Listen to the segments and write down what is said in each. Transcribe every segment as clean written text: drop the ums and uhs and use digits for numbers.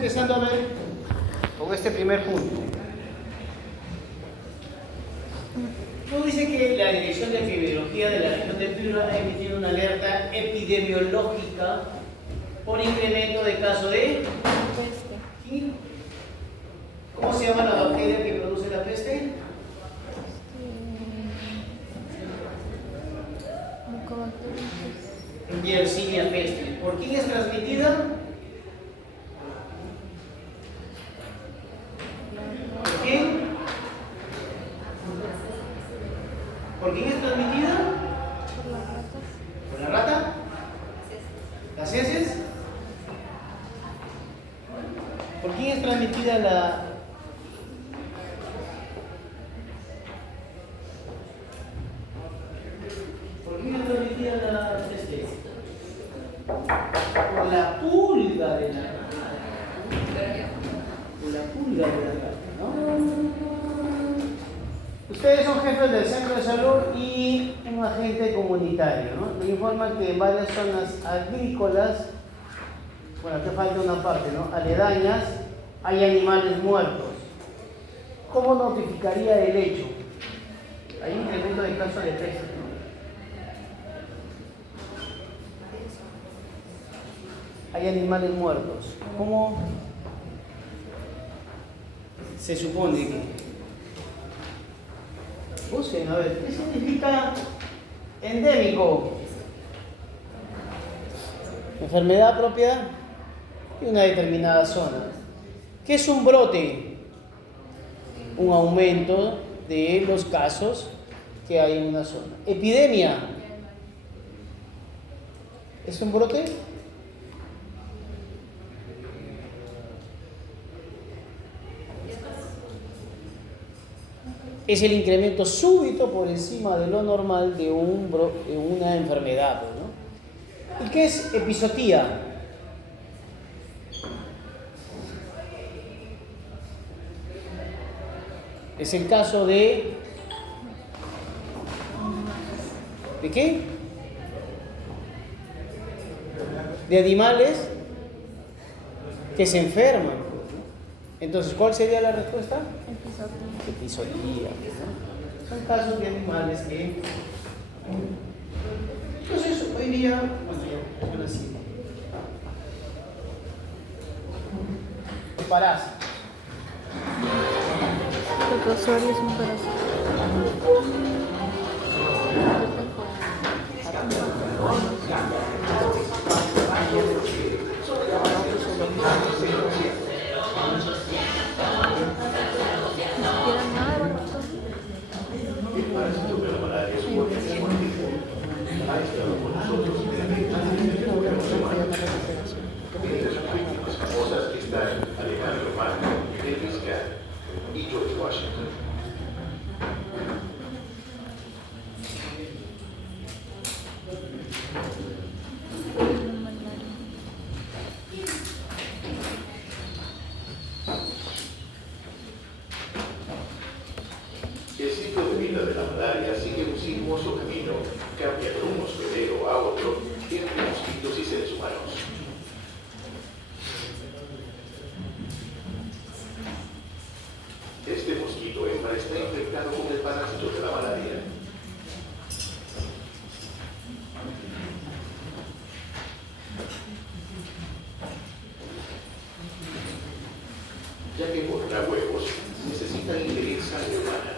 empezando a ver con este primer punto. Nos dice que la Dirección de Epidemiología de la región de Piura ha emitido una alerta epidemiológica por incremento de casos de peste. ¿Cómo se llama la bacteria que produce la peste? Yersinia pestis. ¿Por quién es transmitida? ¿Por quién? ¿Por quién es transmitida? ¿Por la rata? ¿Las heces? ¿Por quién es transmitida la... ¿Por quién es transmitida la peste? Por la pulga de la rata. Por la pulga de la rata, ¿no? Ustedes son jefes del centro de salud y un agente comunitario, ¿no? Me informan que en varias zonas agrícolas, bueno, aquí falta una parte, ¿no? Aledañas, hay animales muertos. ¿Cómo notificaría el hecho? Hay un incremento de casos de peste, ¿no? Hay animales muertos. ¿Cómo se supone que? Busquen, a ver, ¿qué significa endémico? Enfermedad propia de una determinada zona. ¿Qué es un brote? Un aumento de los casos que hay en una zona. Epidemia. ¿Es un brote? Es el incremento súbito por encima de lo normal de una enfermedad, ¿no? ¿Y qué es episotía? Es el caso de... ¿De qué? De animales que se enferman. Entonces, ¿cuál sería la respuesta? Episotía, ¿no? Son casos de animales que... Entonces, hoy día, bueno, así. Parásitos. Profesor, es un parásito. Famosas que están Alejandro Magno, Elvis Gann y George Washington. El ciclo de vida de la malaria sigue un sinuoso camino, cambia de un hospedero a otro entre mosquitos y seres humanos. Este mosquito hembra está infectado con el parásito de la malaria. Ya que pondrá huevos, necesita ingerir sangre humana.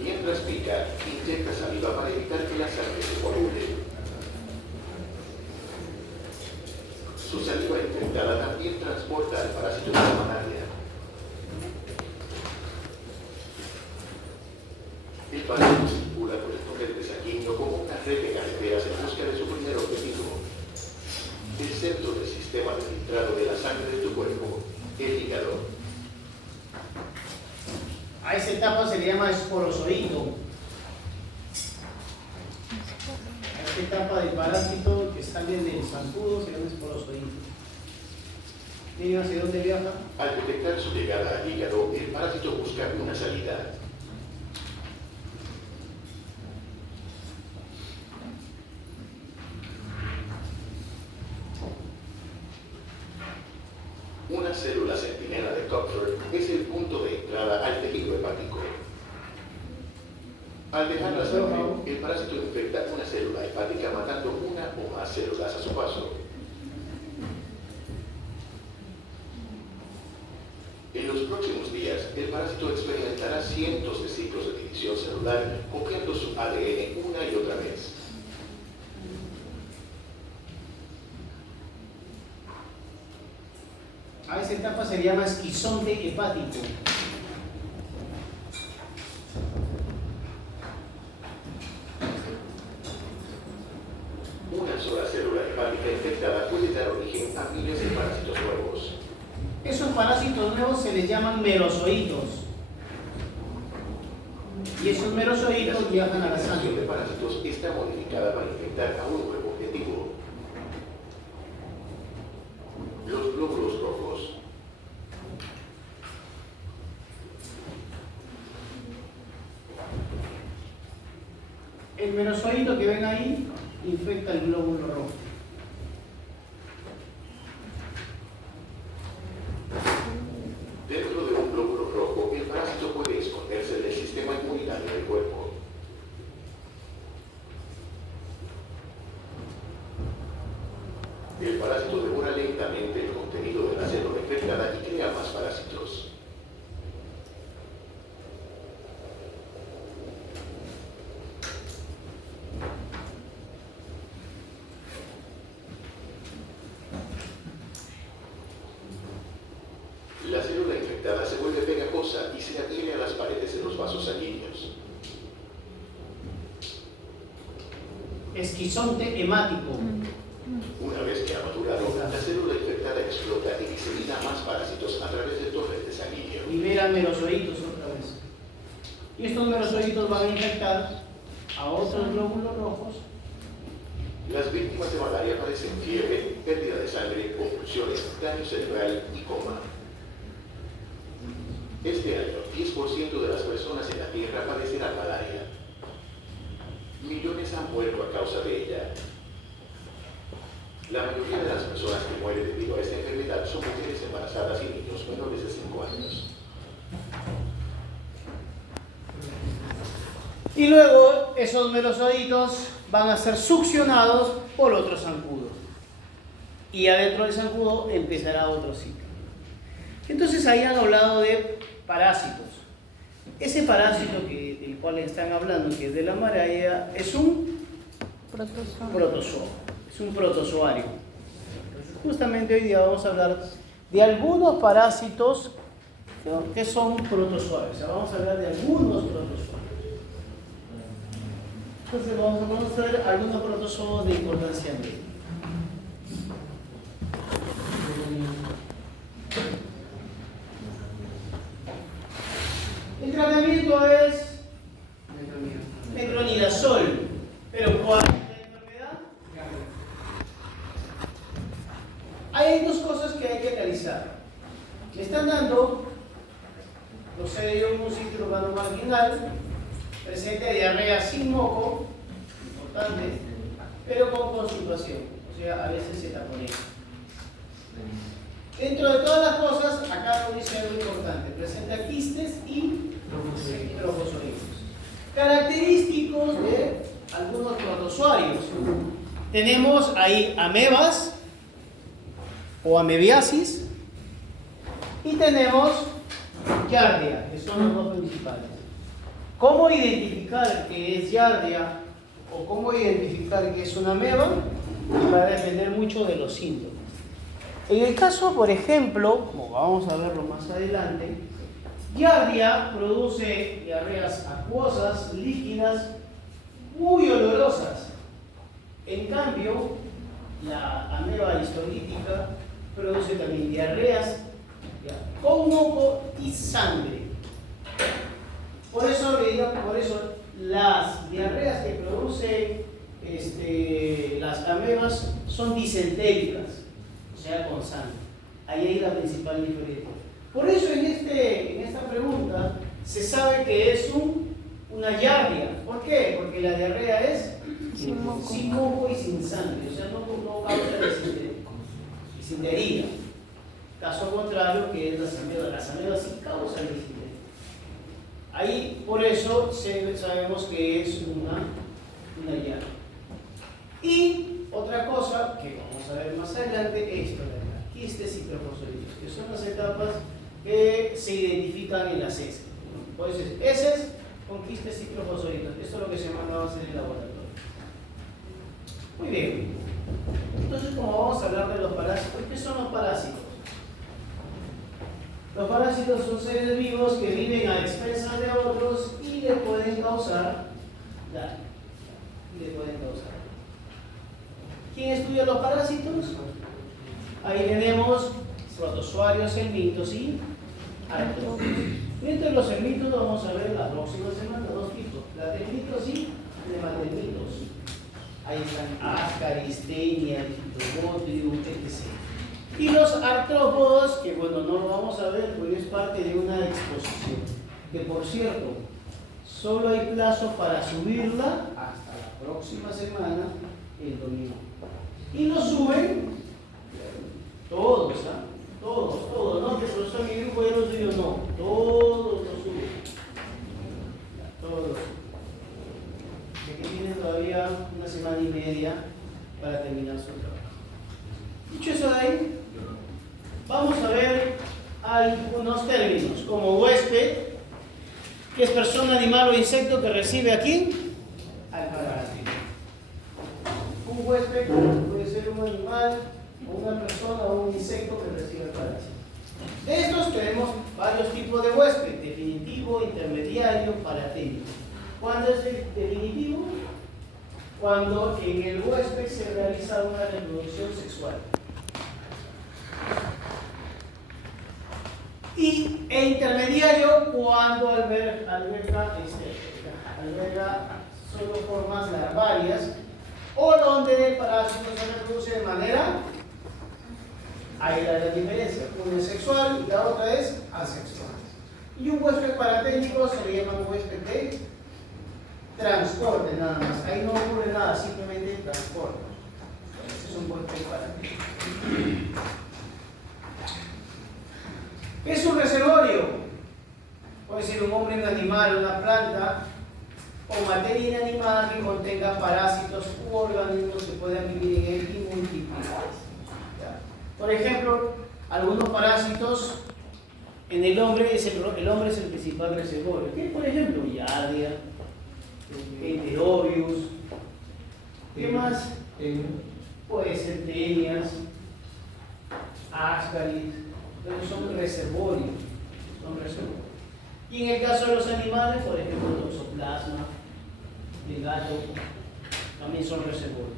Mientras pica, inyecta saliva para evitar que la sangre se coagule. Su saliva infectada también transporta al parásito de la malaria. El parásito circula por el torrente sanguíneo como una red de carreteras en busca de su primer objetivo, el centro del sistema de filtrado de la sangre de tu cuerpo, el hígado. A esa etapa se le llama esporozoito. A esta etapa del parásito que sale del zancudo se llama esporozoito. Miren hacia dónde viaja. Al detectar su llegada al hígado, el parásito busca una salida. Al dejar la sangre, el parásito infecta una célula hepática matando una o más células a su paso. En los próximos días, el parásito experimentará cientos de ciclos de división celular copiando su ADN una y otra vez. A esa etapa se llama esquizonte hepático. Una sola célula hepática infectada puede dar origen a miles de parásitos nuevos. Esos parásitos nuevos se les llaman merozoitos. Y esos merozoitos viajan a la La sangre. clasificación de parásitos está modificada para infectar a un nuevo objetivo. Los glóbulos rojos. El merozoito que ven ahí infecta el glóbulo rojo. Dentro de un glóbulo rojo, el parásito puede esconderse del sistema inmunitario del cuerpo. El parásito devora lentamente el contenido de la célula infectada y crea más parásitos. La célula infectada se vuelve pegajosa y se adhiere a las paredes de los vasos sanguíneos. Esquizonte hemático. Una vez que ha madurado, la célula infectada explota y disemina más parásitos a través del torrente sanguíneo. Libera merozoitos otra vez. Y estos merozoitos van a infectar a otros glóbulos rojos. Las víctimas de malaria padecen fiebre, pérdida de sangre, convulsiones, daño cerebral y coma. Este año, 10% de las personas en la Tierra padecerán malaria. Millones han muerto a causa de ella. La mayoría de las personas que mueren debido a esta enfermedad son mujeres embarazadas y niños menores de 5 años. Y luego esos merozoitos van a ser succionados por otro zancudo. Y adentro del zancudo empezará otro ciclo. Entonces ahí han hablado de parásitos. Ese parásito del cual están hablando, que es de la malaria, es un protozoo, es un protozoario. Entonces, justamente hoy día vamos a hablar de algunos parásitos, ¿no?, que son protozoarios. O sea, vamos a hablar de algunos protozoarios. Entonces vamos a conocer algunos protozoos de importancia médica. El tratamiento es metronidazol. ¿Pero cuál es la enfermedad? Hay dos cosas que hay que analizar. Me están dando, procede de un sitio urbano marginal, presente diarrea sin moco, importante, pero con constipación, o sea, a veces se taponea. Dentro de todas las cosas, acá nos dice algo importante, presenta quistes y trofozoides. Característicos de algunos protozoarios. Tenemos ahí amebas o amebiasis y tenemos giardia, que son los dos principales. ¿Cómo identificar que es giardia o cómo identificar que es una ameba? Va a depender mucho de los síntomas. En el caso, por ejemplo, como vamos a verlo más adelante, giardia produce diarreas acuosas, líquidas, muy olorosas. En cambio, la ameba histolítica produce también diarreas con moco y sangre. Por eso las diarreas que producen las amebas son disentéricas, o sea, con sangre. Ahí hay la principal diferencia. Por eso en esta pregunta se sabe que es una giardia. ¿Por qué? Porque la diarrea es sin moco y sin sangre, o sea, no causa disentería. Caso contrario, que es las amebas sí causan disentería. Ahí, por eso, sabemos que es una llave. Y otra cosa que vamos a ver más adelante, esto de acá, quistes y trofosolitos, que son las etapas que se identifican en las heces. Pues heces con quistes y trofosolitos. Esto es lo que se manda a hacer en el laboratorio. Muy bien. Entonces, como vamos a hablar de los parásitos, ¿qué son los parásitos? Los parásitos son seres vivos que viven a expensas de otros y le pueden causar daño. ¿Quién estudia los parásitos? Ahí tenemos protozoarios, helmintos y artrópodos. Dentro de los helmintos vamos a ver la próxima semana dos tipos, platelmitos y nematelmitos. Ahí están Ascaris, Taenia, Phytobothrium, etc. Y los artrópodos, que bueno, no lo vamos a ver porque es parte de una exposición. Que por cierto, solo hay plazo para subirla hasta la próxima semana, el domingo. Y lo suben todos, ¿ah? Todos, no que el profesor mi grupo ya lo subió, no, todos lo suben. Todos. De que tienen todavía una semana y media para terminar su trabajo. Dicho eso de ahí, vamos a ver algunos términos, como huésped, que es persona, animal o insecto que recibe aquí al parásito. Un huésped puede ser un animal, o una persona o un insecto que recibe al parásito. De estos tenemos varios tipos de huésped: definitivo, intermediario, paraténico. ¿Cuándo es el definitivo? Cuando en el huésped se realiza una reproducción sexual. Y el intermediario cuando alberga solo formas larvarias o donde el parásito se reproduce de manera, ahí la diferencia, una es sexual y la otra es asexual. Y un huésped paraténico se le llama huésped de transporte nada más, ahí no ocurre nada, simplemente transporte. Ese es un huésped paraténico. ¿Qué es un reservorio? Puede ser un hombre, un animal, una planta o materia inanimada que contenga parásitos u organismos que puedan vivir en él y multiplicarse. Por ejemplo, algunos parásitos en el hombre es el principal reservorio. ¿Qué? Por ejemplo, Giardia, Enterobius. ¿Qué más? Puede ser Tenias, Ascaris. Son reservorios. Y en el caso de los animales, por ejemplo, toxoplasma, el gato, también son reservorios.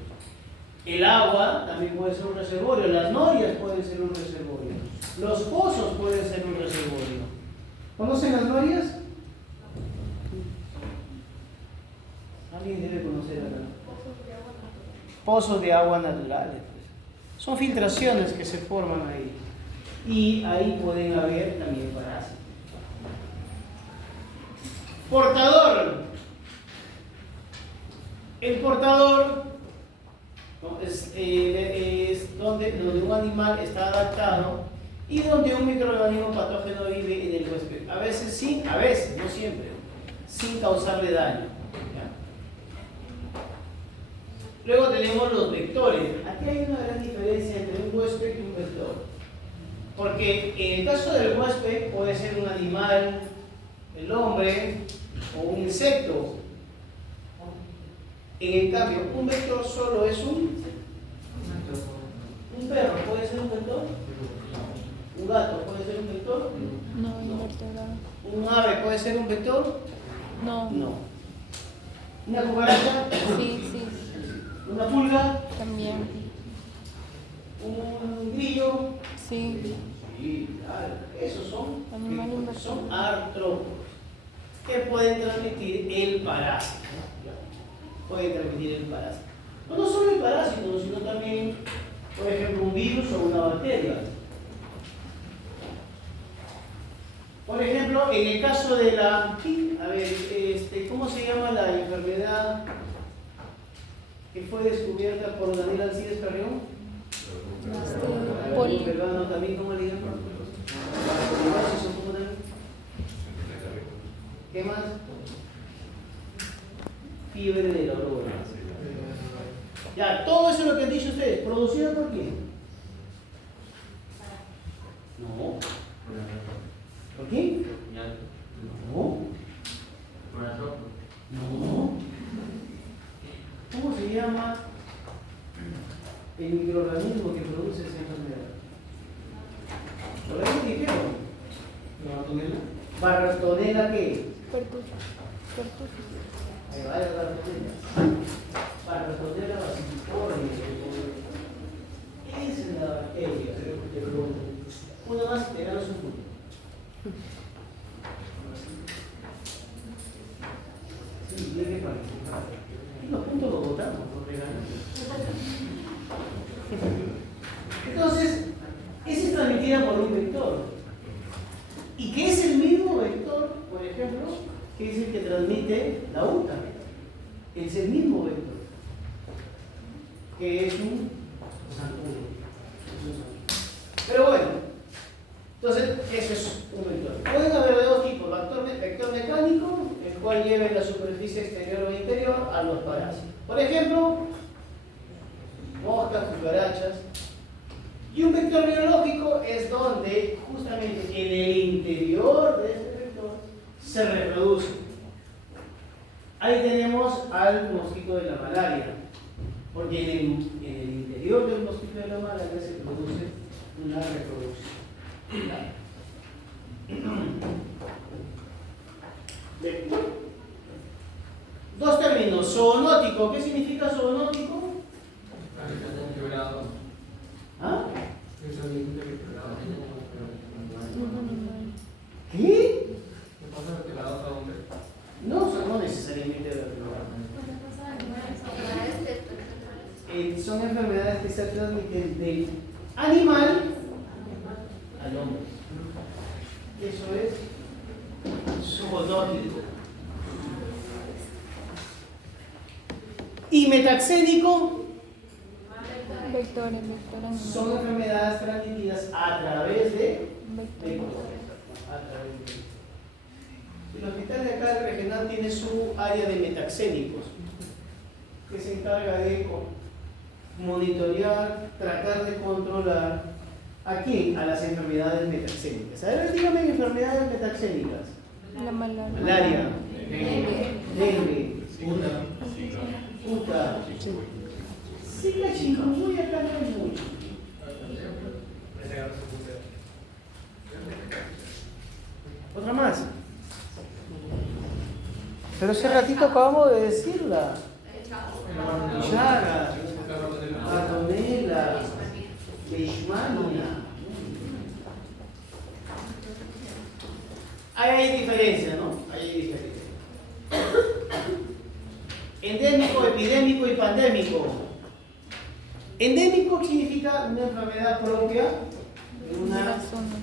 El agua también puede ser un reservorio, las norias pueden ser un reservorio, los pozos pueden ser un reservorio. ¿Conocen las norias? Alguien debe conocer acá. Pozos de agua naturales. Son filtraciones que se forman ahí. Y ahí pueden haber también parásitos. Portador. El portador, ¿no? es donde un animal está adaptado y donde un microorganismo patógeno vive en el huésped. A veces sí, a veces, no siempre, sin causarle daño. ¿Ya? Luego tenemos los vectores. Aquí hay una gran diferencia entre un huésped y un vector. Porque en el caso del huésped puede ser un animal, el hombre o un insecto. En el cambio, un vector solo es un perro. ¿Puede ser un vector? ¿Un gato puede ser un vector? No, invertebrado. ¿Un ave puede ser un vector? No. No. ¿Una cucaracha? Sí. ¿Una pulga? También. ¿Un grillo? Sí. Sí, claro. Esos son artrópodos que pueden transmitir el parásito. Pueden transmitir el parásito. No solo el parásito, sino también, por ejemplo, un virus o una bacteria. Por ejemplo, en el caso de la... ¿cómo se llama la enfermedad que fue descubierta por Daniel Alcides Carrión? Peruano también, ¿cómo le llaman? ¿Qué más? Fiebre de la aurora. Ya, todo eso es lo que han dicho ustedes. ¿Producida por quién? No. ¿Por quién? No. No. ¿Cómo se llama el microorganismo que produce esa enfermedad? ¿Lo ven que dijeron? ¿Bartonella qué? Pertussis. Ahí va la bartonella. Bartonella basiforme. Esa es la bacteria. Una más, te ganas un punto. Sí, tiene que participar. Y los puntos los votamos por regalar. Entonces, esa es transmitida por un vector. Y que es el mismo vector, por ejemplo, que es el que transmite la UTA. Es el mismo vector. Que es un zancudo. Pero bueno, entonces eso es un vector. Pueden haber de dos tipos: vector mecánico, el cual lleve la superficie exterior o interior a los parásitos. Por ejemplo, moscas, cucarachas. Y un vector biológico es donde justamente en el interior de este vector se reproduce. Ahí tenemos al mosquito de la malaria, porque en el interior del mosquito de la malaria se produce una reproducción. Dos términos: zoonótico. ¿Qué significa zoonótico? ¿Ah? ¿Qué? No necesariamente son enfermedades que se transmiten del animal al hombre. Eso es zoonótico. ¿Y metaxénico? Vectores. Son enfermedades transmitidas a través de Vectores. El hospital de acá del regional tiene su área de metaxénicos, que se encarga de monitorear, tratar de controlar ¿a quién? A las enfermedades metaxénicas. A ver, dígame enfermedades metaxénicas. La malaria. Malaria, dengue, puta. Sí, la chikungunya acá no hay mucho. Otra más. Pero hace ratito acabamos de decirla. Chagas, Bartonella, Leishmania. Ahí hay diferencia, ¿no? Ahí hay diferencia. Endémico, epidémico y pandémico. Endémico significa una enfermedad propia de una zona,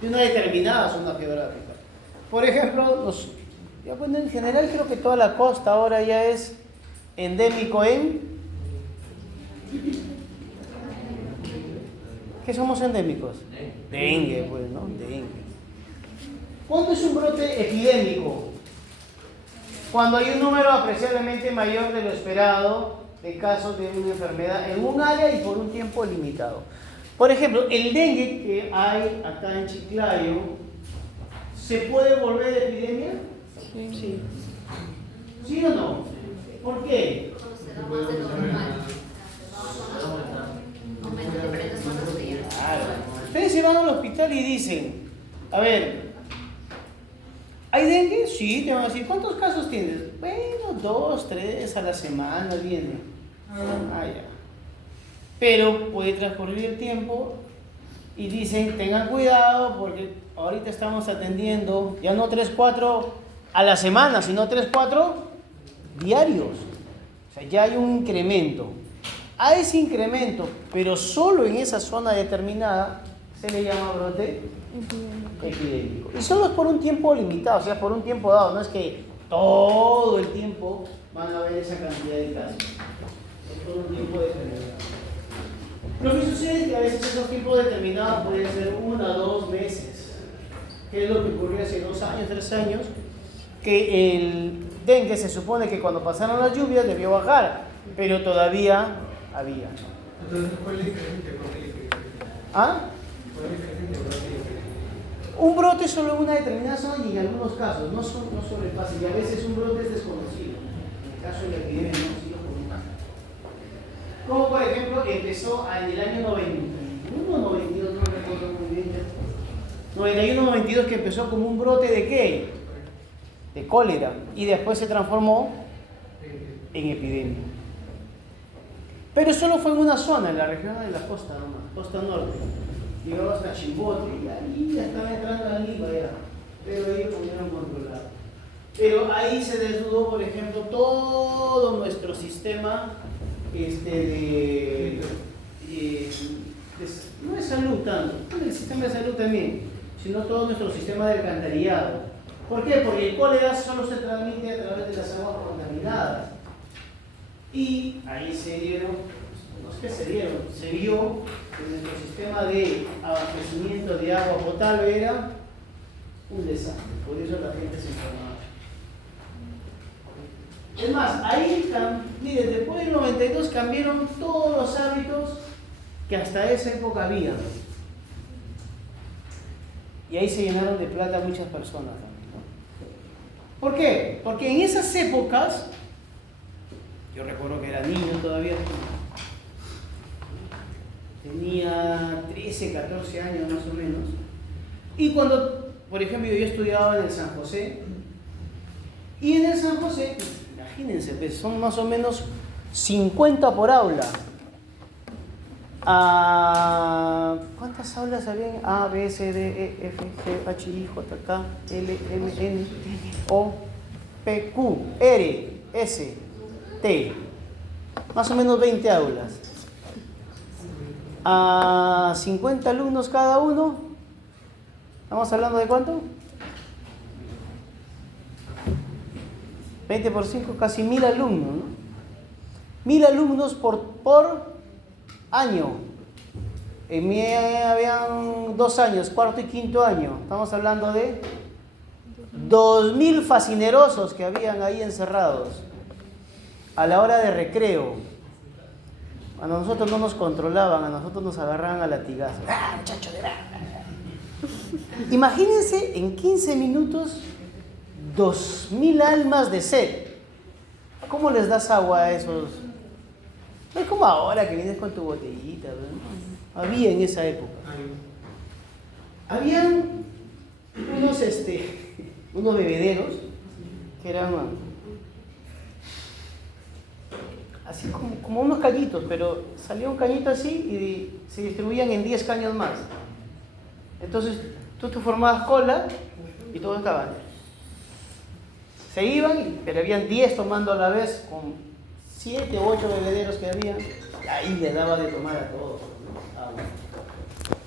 de una determinada zona geográfica. Por ejemplo, en general creo que toda la costa ahora ya es endémico en... ¿Qué somos endémicos? Dengue, pues, ¿no? Dengue. ¿Cuándo es un brote epidémico? Cuando hay un número apreciablemente mayor de lo esperado de casos de una enfermedad en un área y por un tiempo limitado. Por ejemplo, el dengue que hay acá en Chiclayo, ¿se puede volver epidemia? Sí. ¿Sí o no? ¿Por qué? Claro. Ustedes se van al hospital y dicen, a ver, ¿hay dengue? Sí, te van a decir, ¿cuántos casos tienes? Bueno, 2, 3 a la semana viene. Ya. Pero puede transcurrir el tiempo y dicen, tengan cuidado porque ahorita estamos atendiendo ya no 3, 4 a la semana, sino 3, 4 diarios. O sea, ya hay un incremento. A ese incremento, pero solo en esa zona determinada, se le llama brote epidémico. Y solo es por un tiempo limitado, o sea, por un tiempo dado. No es que todo el tiempo van a haber esa cantidad de casos. Es por un tiempo determinado. Lo que sucede es que a veces esos tiempos determinados pueden ser 1 o 2 meses. ¿Qué es lo que ocurrió hace 2 años, 3 años? Que el dengue se supone que cuando pasaron las lluvias debió bajar, pero todavía había. Entonces, ¿cuál es la diferencia con el que? ¿Ah? ¿Cuál es la diferencia con el que? Un brote solo en una determinada zona y en algunos casos, no sobrepasa, y a veces un brote es desconocido. En el caso de la epidemia no ha sido común. Como por ejemplo empezó en el año 91, 92, no recuerdo muy bien. 91, 92 que empezó como un brote de ¿qué? De cólera, y después se transformó en epidemia. Pero solo fue en una zona, en la región de la costa, nomás, costa norte. Llegó hasta Chimbote y ahí ya estaba entrando a Lima ya, pero ellos pudieron controlar. Pero ahí se desnudó, por ejemplo, todo nuestro sistema no de salud tanto, el sistema de salud también, sino todo nuestro sistema de alcantarillado. ¿Por qué? Porque el cólera solo se transmite a través de las aguas contaminadas. Y ahí se vio que nuestro sistema de abastecimiento de agua potable era un desastre, por eso la gente se enfermaba. Es más, ahí, miren, después del 92 cambiaron todos los hábitos que hasta esa época había. Y ahí se llenaron de plata muchas personas también, ¿no? ¿Por qué? Porque en esas épocas, yo recuerdo que era niño todavía, tenía 13, 14 años más o menos, y cuando, por ejemplo, yo estudiaba en el San José, y en el San José, imagínense, pues, son más o menos 50 por aula. ¿Cuántas aulas habían? A, B, C, D, E, F, G, H, I, J, K, L, M, N, O, P, Q, R, S, T. Más o menos 20 aulas. A 50 alumnos cada uno. ¿Estamos hablando de cuánto? 20 por 5, casi 1000 alumnos, ¿no? 1000 alumnos por año. En mí habían 2 años, cuarto y quinto año. Estamos hablando de 2000 fascinerosos que habían ahí encerrados. A la hora de recreo, a nosotros no nos controlaban, a nosotros nos agarraban a latigazos. ¡Ah, muchacho de Imagínense en 15 minutos 2000 almas de sed. ¿Cómo les das agua a esos? No es como ahora que vienes con tu botellita, ¿no? Había en esa época. Habían unos bebederos que eran así como unos cañitos, pero salía un cañito así y se distribuían en 10 caños más. Entonces tú te formabas cola y todos estaban. Se iban, pero habían 10 tomando a la vez con 7 u 8 bebederos que había, y ahí les daba de tomar a todos, ¿no? Agua.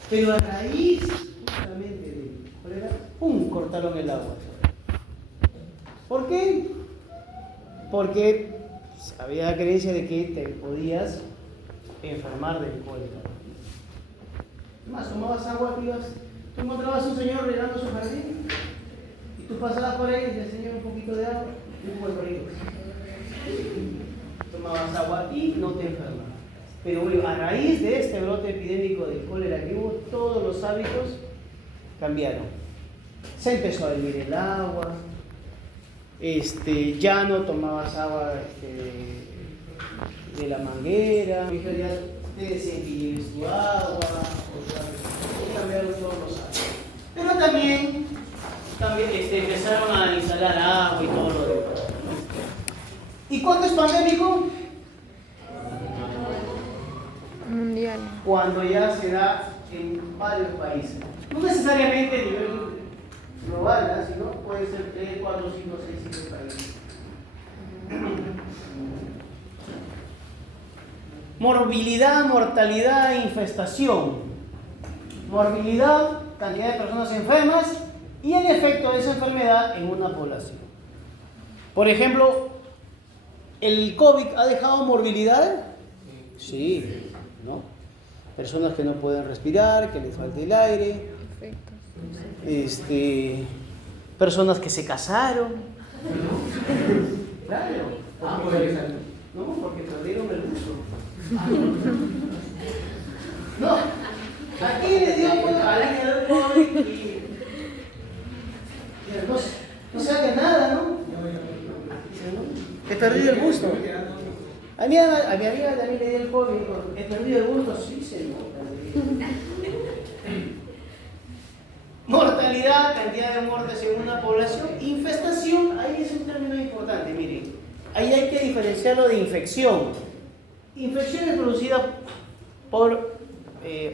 Pero a raíz justamente de cólera, ¡pum!, cortaron el agua. ¿Por qué? Porque había la creencia de que te podías enfermar del cólera. Más, tomabas agua, tú encontrabas a un señor regando su jardín, y tú pasabas por ahí y le enseñabas un poquito de agua y un buen río. Tomabas agua y no te enfermabas. Pero bueno, a raíz de este brote epidémico de cólera que hubo, todos los hábitos cambiaron. Se empezó a hervir el agua, ya no tomabas agua de la manguera, ya te desinfilibres tu agua, cambiaron todos los hábitos. Pero también empezaron a instalar agua y todo lo demás. ¿Y cuándo es pandémico? Mundial. Cuando ya se da en varios países. No necesariamente a nivel global, ¿no? Sino puede ser 3, 4, 5, 6, 7 países. Morbilidad, mortalidad e infestación. Morbilidad, cantidad de personas enfermas y el efecto de esa enfermedad en una población. Por ejemplo, ¿el COVID ha dejado morbilidad? Sí, ¿no? Personas que no pueden respirar, que les falta el aire. Efectos. personas que se casaron. Claro. No, porque perdieron el uso. No, aquí le dio a alguien del COVID y no se haga nada, ¿no? He perdido el gusto. A mi amiga también le dio el COVID y dijo, he perdido el gusto, sí, señor. Mortalidad, cantidad de muertes según una población. Infestación, ahí es un término importante, miren. Ahí hay que diferenciarlo de infección. Infección es producida por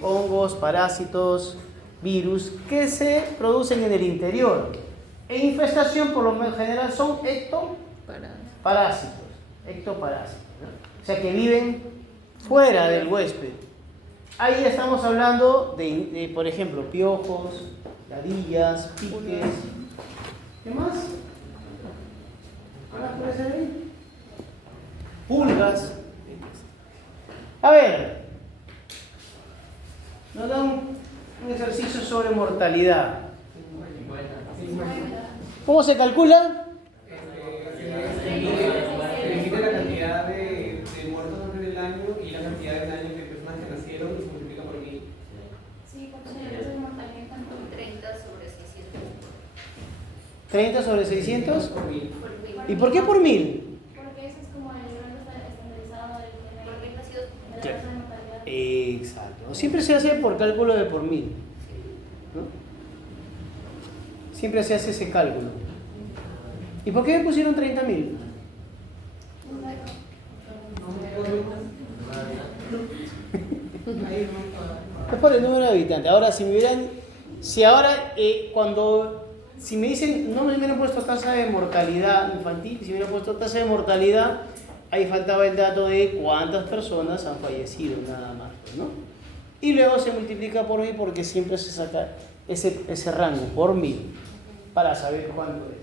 hongos, parásitos, virus que se producen en el interior. E infestación por lo general son ectoparásitos, ¿no? O sea que viven fuera del huésped. Ahí estamos hablando de, por ejemplo, piojos, ladillas, piques. ¿Qué más? ¿Qué más puede ser ahí? Pulgas. A ver, nos da un ejercicio sobre mortalidad. ¿Cómo se calcula? Se divide la cantidad de muertos durante el año y la cantidad de años de personas que nacieron y se multiplica por 1000. Sí, porque se de mortalidad tanto 30 sobre 600. 30 sobre 600. Por 1000. ¿Y por qué por 1000? Porque ese es como el rango estandarizado del que ha sido de la Claro. tasa de mortalidad. Exacto. Siempre se hace por cálculo de por 1000. ¿No? Siempre se hace ese cálculo. ¿Y por qué me pusieron 30.000? Es por el número de habitantes. Ahora, si me dicen, no me hubieran puesto tasa de mortalidad infantil, si me hubieran puesto tasa de mortalidad, ahí faltaba el dato de cuántas personas han fallecido, nada más, ¿no? Y luego se multiplica por 1000 porque siempre se saca ese rango, por 1000, para saber cuánto es.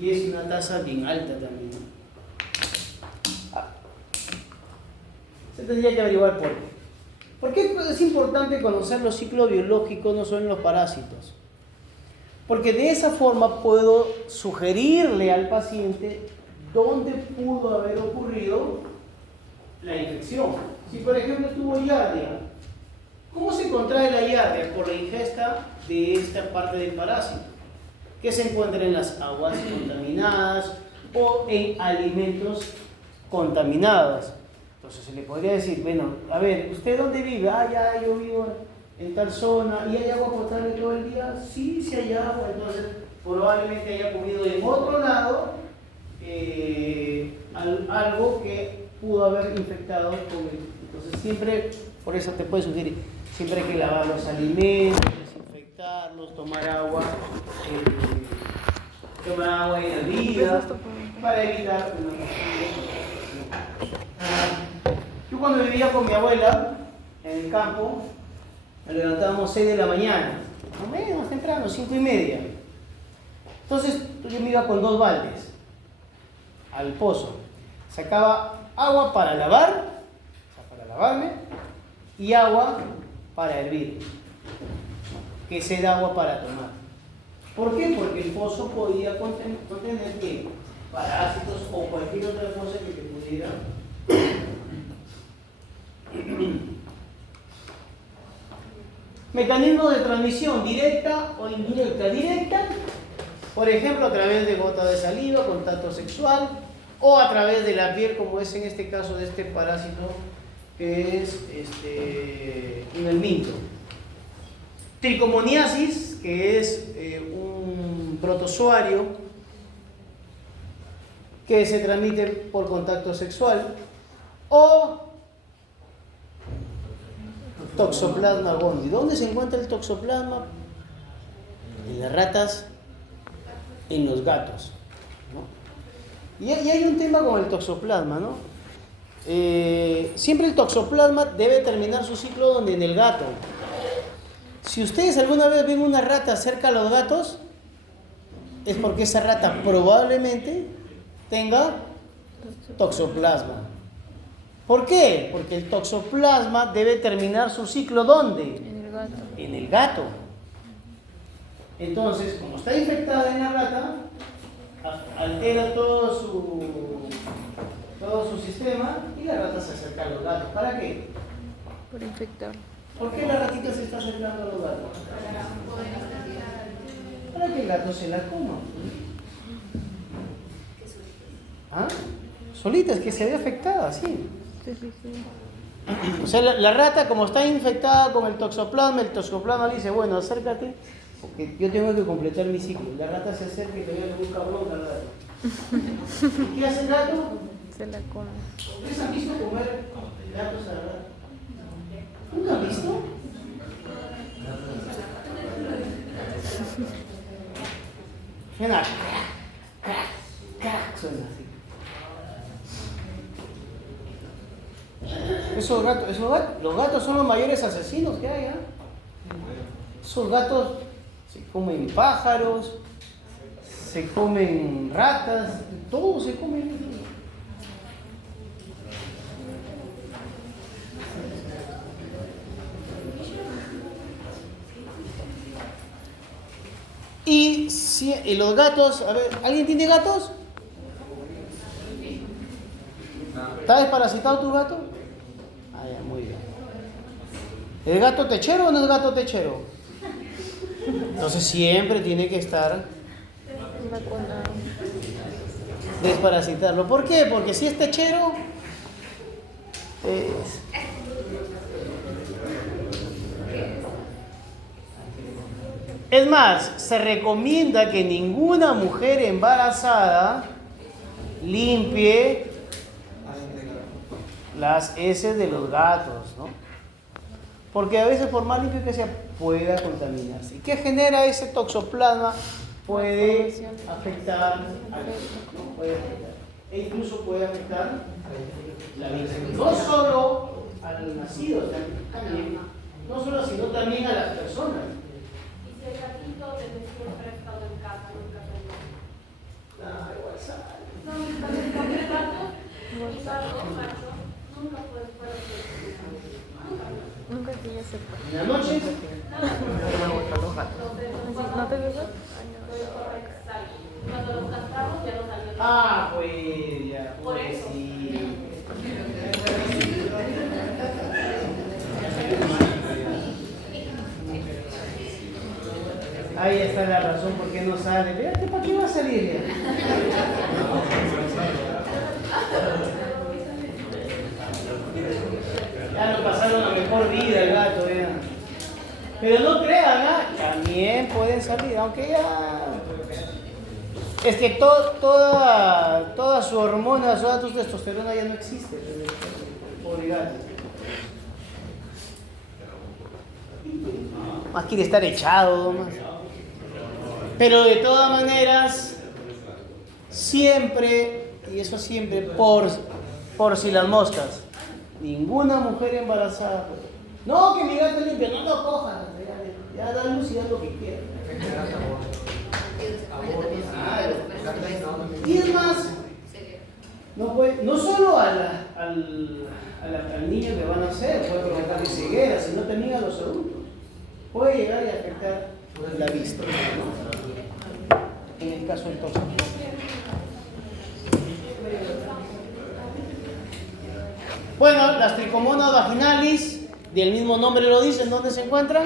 Y es una tasa bien alta también, ¿no? Se tendría que averiguar por qué. ¿Por qué es importante conocer los ciclos biológicos, no solo en los parásitos? Porque de esa forma puedo sugerirle al paciente dónde pudo haber ocurrido la infección. Si por ejemplo tuvo giardia, ¿cómo se contrae la giardia? Por la ingesta de esta parte del parásito, que se encuentra en las aguas contaminadas o en alimentos contaminados. Entonces se le podría decir, bueno, a ver, ¿usted dónde vive? Ah, ya, yo vivo en tal zona. ¿Y hay agua potable todo el día? Sí, sí hay agua. Entonces probablemente haya comido en otro lado algo que pudo haber infectado con el. Entonces siempre, por eso te puede sugerir, siempre hay que lavar los alimentos, desinfectarlos, tomar agua hervida para evitar una Yo cuando vivía con mi abuela en el campo, nos levantábamos 6 de la mañana, más o menos temprano, 5:30. Entonces yo me iba con 2 baldes al pozo, sacaba agua para lavar, o sea, para lavarme, y agua para hervir, que es el agua para tomar. ¿Por qué? Porque el pozo podía contener ¿qué? Parásitos o cualquier otra cosa que te pudiera. Mecanismo de transmisión directa o indirecta. Directa, por ejemplo, a través de gota de saliva, contacto sexual, o a través de la piel, como es en este caso de este parásito que es un helminto. Tricomoniasis, que es un protozoario que se transmite por contacto sexual, o Toxoplasma gondii. ¿Dónde se encuentra el toxoplasma? En las ratas, en los gatos, ¿no? Y hay un tema con el toxoplasma, ¿no? Siempre el toxoplasma debe terminar su ciclo donde en el gato. Si ustedes alguna vez ven una rata cerca a los gatos, es porque esa rata probablemente tenga toxoplasma. ¿Por qué? Porque el toxoplasma debe terminar su ciclo ¿dónde? En el gato. En el gato. Entonces, como está infectada en la rata, altera todo su sistema y la rata se acerca a los gatos. ¿Para qué? Por infectar. ¿Por qué la ratita se está acercando a los gatos? Para que el gato se la coma. ¿Ah? Solita, es que se ve afectada, sí. Sí, sí, sí. O sea, la rata, como está infectada con el toxoplasma le dice, bueno, acércate, porque yo tengo que completar mi ciclo. La rata se acerca y todavía le busca bronca al gato. ¿Y qué hace el gato? Se la come. ¿Ustedes han visto comer gatos a la rata? ¿Nunca han visto? Suena, suena así. Los gatos son los mayores asesinos que hay, ¿eh? Esos gatos se comen pájaros, se comen ratas, todo se come. Y los gatos, a ver, ¿alguien tiene gatos? ¿Está desparasitado tu gato? Ah, ya, muy bien. ¿Es gato techero o no es gato techero? Entonces siempre tiene que estar Vacunado. desparasitarlo. ¿Por qué? Porque si es techero, es más, se recomienda que ninguna mujer embarazada limpie las heces de los gatos, ¿no? Porque a veces por más limpio que sea, pueda contaminarse. ¿Y qué genera ese toxoplasma? Puede afectar ¿no? Puede afectar. E incluso puede afectar la vida. No solo al nacido, también, no solo, sino también a las personas. Y si el gatito desde siempre ha estado en casa, nunca se Ah, igual sale. no, el gato, macho, nunca puede Nunca que yo sepa. En la noche, ¿No te gusta? Cuando los castramos ya no salió. ah, pues ya, Por eso. sí. Ahí está la razón por qué no sale. Fíjate, ¿para qué va a salir ya? Ya lo pasaron a mejor vida el gato, vean. Pero no crean, ¿ah? También pueden salir, aunque ya... Es que toda su hormona, toda tu testosterona ya no existe. Pobre gato. Más quiere estar echado, más. Pero de todas maneras, siempre, y eso siempre, por si las moscas, ninguna mujer embarazada. No, que mi gato es limpio, no lo cojas. Ya da luz y haz lo que quieras. Y es más, no solo al niño que van a nacer puede provocar ceguera, sino también a los adultos. Puede llegar y afectar la vista, ¿no? En el caso del tóxico. Bueno, las tricomonas vaginalis, del mismo nombre lo dicen, ¿dónde se encuentran?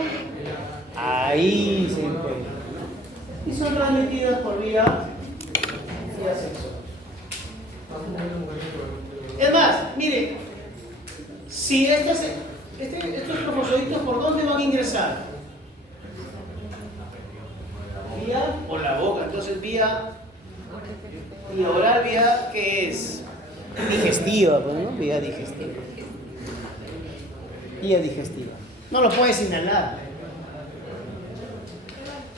Ahí se encuentran. Y son transmitidas por vía sexual. Es más, mire, si estos cromosoditos, ¿por dónde van a ingresar? Vía por la boca, entonces vía oral, vía ¿qué es? Digestiva, pues, ¿no? Vía digestiva. Vía digestiva. No lo puedes inhalar.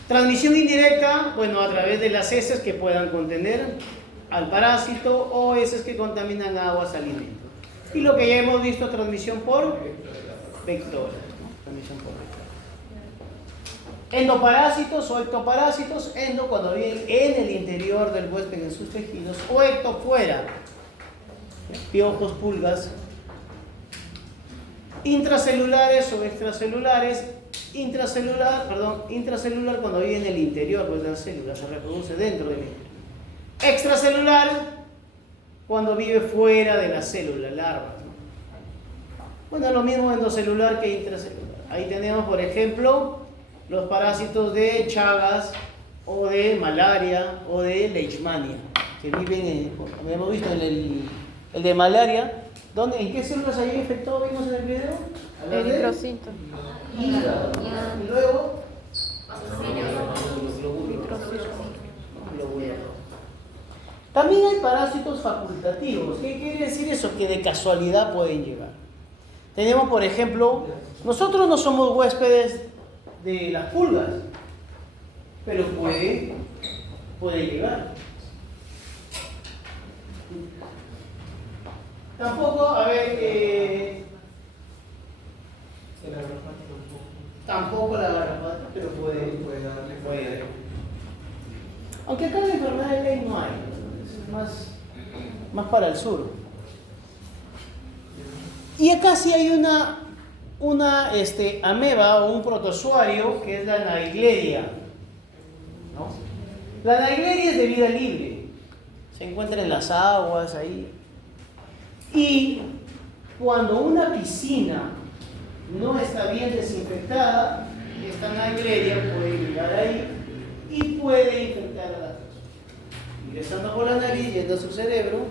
Transmisión indirecta, bueno, a través de las heces que puedan contener al parásito o heces que contaminan aguas, alimentos. Y lo que ya hemos visto, transmisión por vectores, ¿no? Transmisión por vectores. Endoparásitos o ectoparásitos, endo cuando viven en el interior del huésped en sus tejidos, o ecto fuera, piojos, pulgas, intracelulares o extracelulares, intracelular cuando vive en el interior pues, de la célula, se reproduce dentro del interior. Extracelular cuando vive fuera de la célula, larvas, ¿no? Bueno, lo mismo endocelular que intracelular. Ahí tenemos, por ejemplo, los parásitos de Chagas o de malaria o de leishmania, que viven en, como hemos visto en el de malaria, ¿en qué células hay infectado? ¿Vimos en el video? Eritrocito. Hígado. Y luego, globúlares. También hay parásitos facultativos. ¿Qué quiere decir eso? Que de casualidad pueden llegar. Tenemos, por ejemplo, nosotros no somos huéspedes de las pulgas, pero puede llegar. Tampoco, tampoco la garrapata, pero puede darle. Aunque acá la enfermedad de Ley no hay, es más para el sur. Y acá sí hay una ameba o un protozoario que es la Naegleria, ¿no? La Naegleria es de vida libre, se encuentra en las aguas ahí. Y cuando una piscina no está bien desinfectada, esta Naegleria puede llegar ahí y puede infectar a las personas, ingresando por la nariz, yendo a su cerebro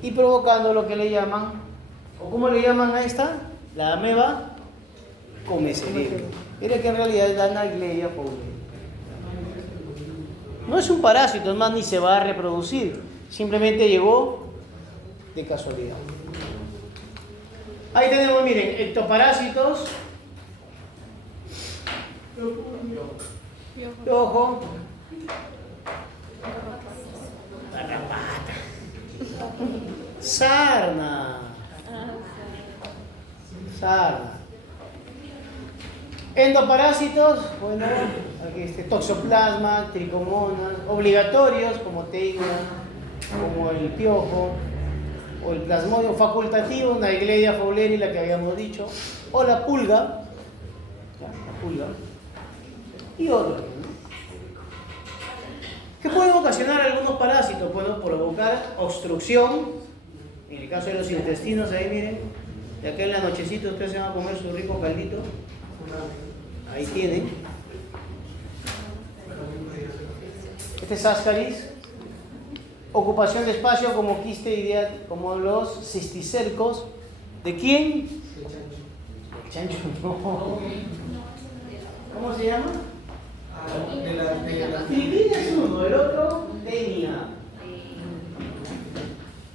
y provocando lo que le llaman, o ¿cómo le llaman a esta? La ameba come cerebro. Mira que en realidad es la Naegleria fowleri. No es un parásito, es más, ni se va a reproducir, simplemente llegó de casualidad. Ahí tenemos, miren, ectoparásitos, ojo, garrapata, sarna, endoparásitos, bueno, aquí toxoplasma, tricomonas, obligatorios como tenia, como el piojo, o el plasmodium facultativo, una Naegleria fowleri, la que habíamos dicho, o la pulga, y otros, ¿no? ¿Qué pueden ocasionar algunos parásitos? Pueden provocar obstrucción, en el caso de los intestinos, ahí miren, de acá en la nochecita ustedes se van a comer su rico caldito, ahí tienen. Este es ascaris. Ocupación de espacio como quiste ideal, como los cisticercos. ¿De quién? El chancho, no. ¿Cómo se llama? Filipina es uno, el otro, tenia.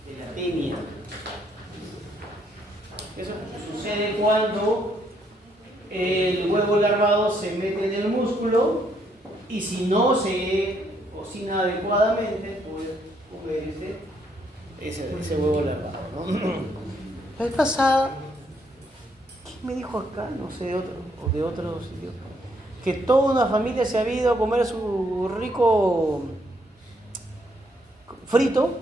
De la tenia. Eso sucede cuando el huevo larvado se mete en el músculo y si no se cocina adecuadamente, puede comer ese huevo larvado, ¿no? La vez pasada, ¿quién me dijo acá? No sé, de otro sitio, que toda una familia se había ido a comer su rico frito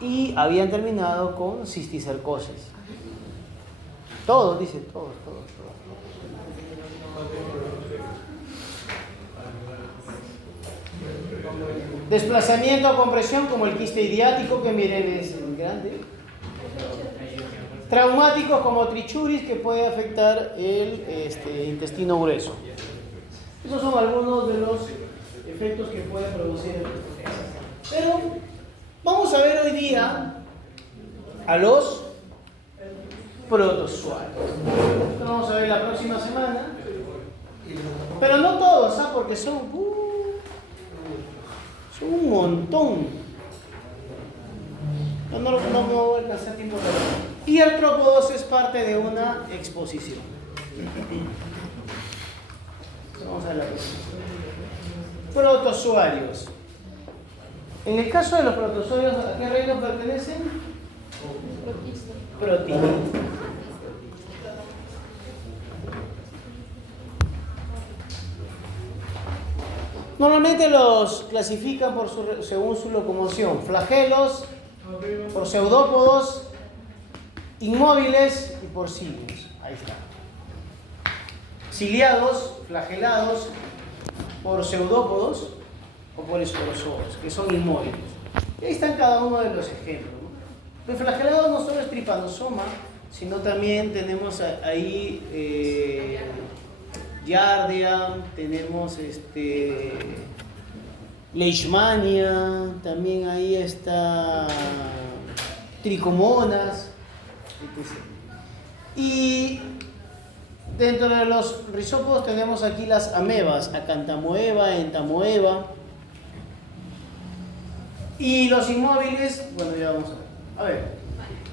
y habían terminado con cisticercosis. Todos, dicen, todos. Desplazamiento a compresión como el quiste idiático, que miren es grande. Traumáticos como trichuris, que puede afectar el intestino grueso. Esos son algunos de los efectos que puede producir. Pero vamos a ver hoy día a los protozoarios. Esto lo vamos a ver la próxima semana. Pero no todos, ¿sabes? Porque son un montón. No me voy a alcanzar tiempo para eso. Y artrópodos es parte de una exposición. Vamos a ver la próxima. Protozoarios. En el caso de los protozoarios, ¿a qué reino pertenecen? Protistas. Normalmente los clasifican según su locomoción. Flagelos, por pseudópodos, inmóviles y por simios. Ahí está. ciliados, flagelados por pseudópodos o por esporozoos, que son inmóviles. Y ahí están cada uno de los ejemplos, ¿no? El flagelado no solo es trypanosoma, sino también tenemos ahí Giardia, tenemos Leishmania, también ahí está Tricomonas, etc. Y dentro de los rizópodos tenemos aquí las amebas, Acanthamoeba, Entamoeba. Y los inmóviles, bueno, ya vamos a ver. A ver,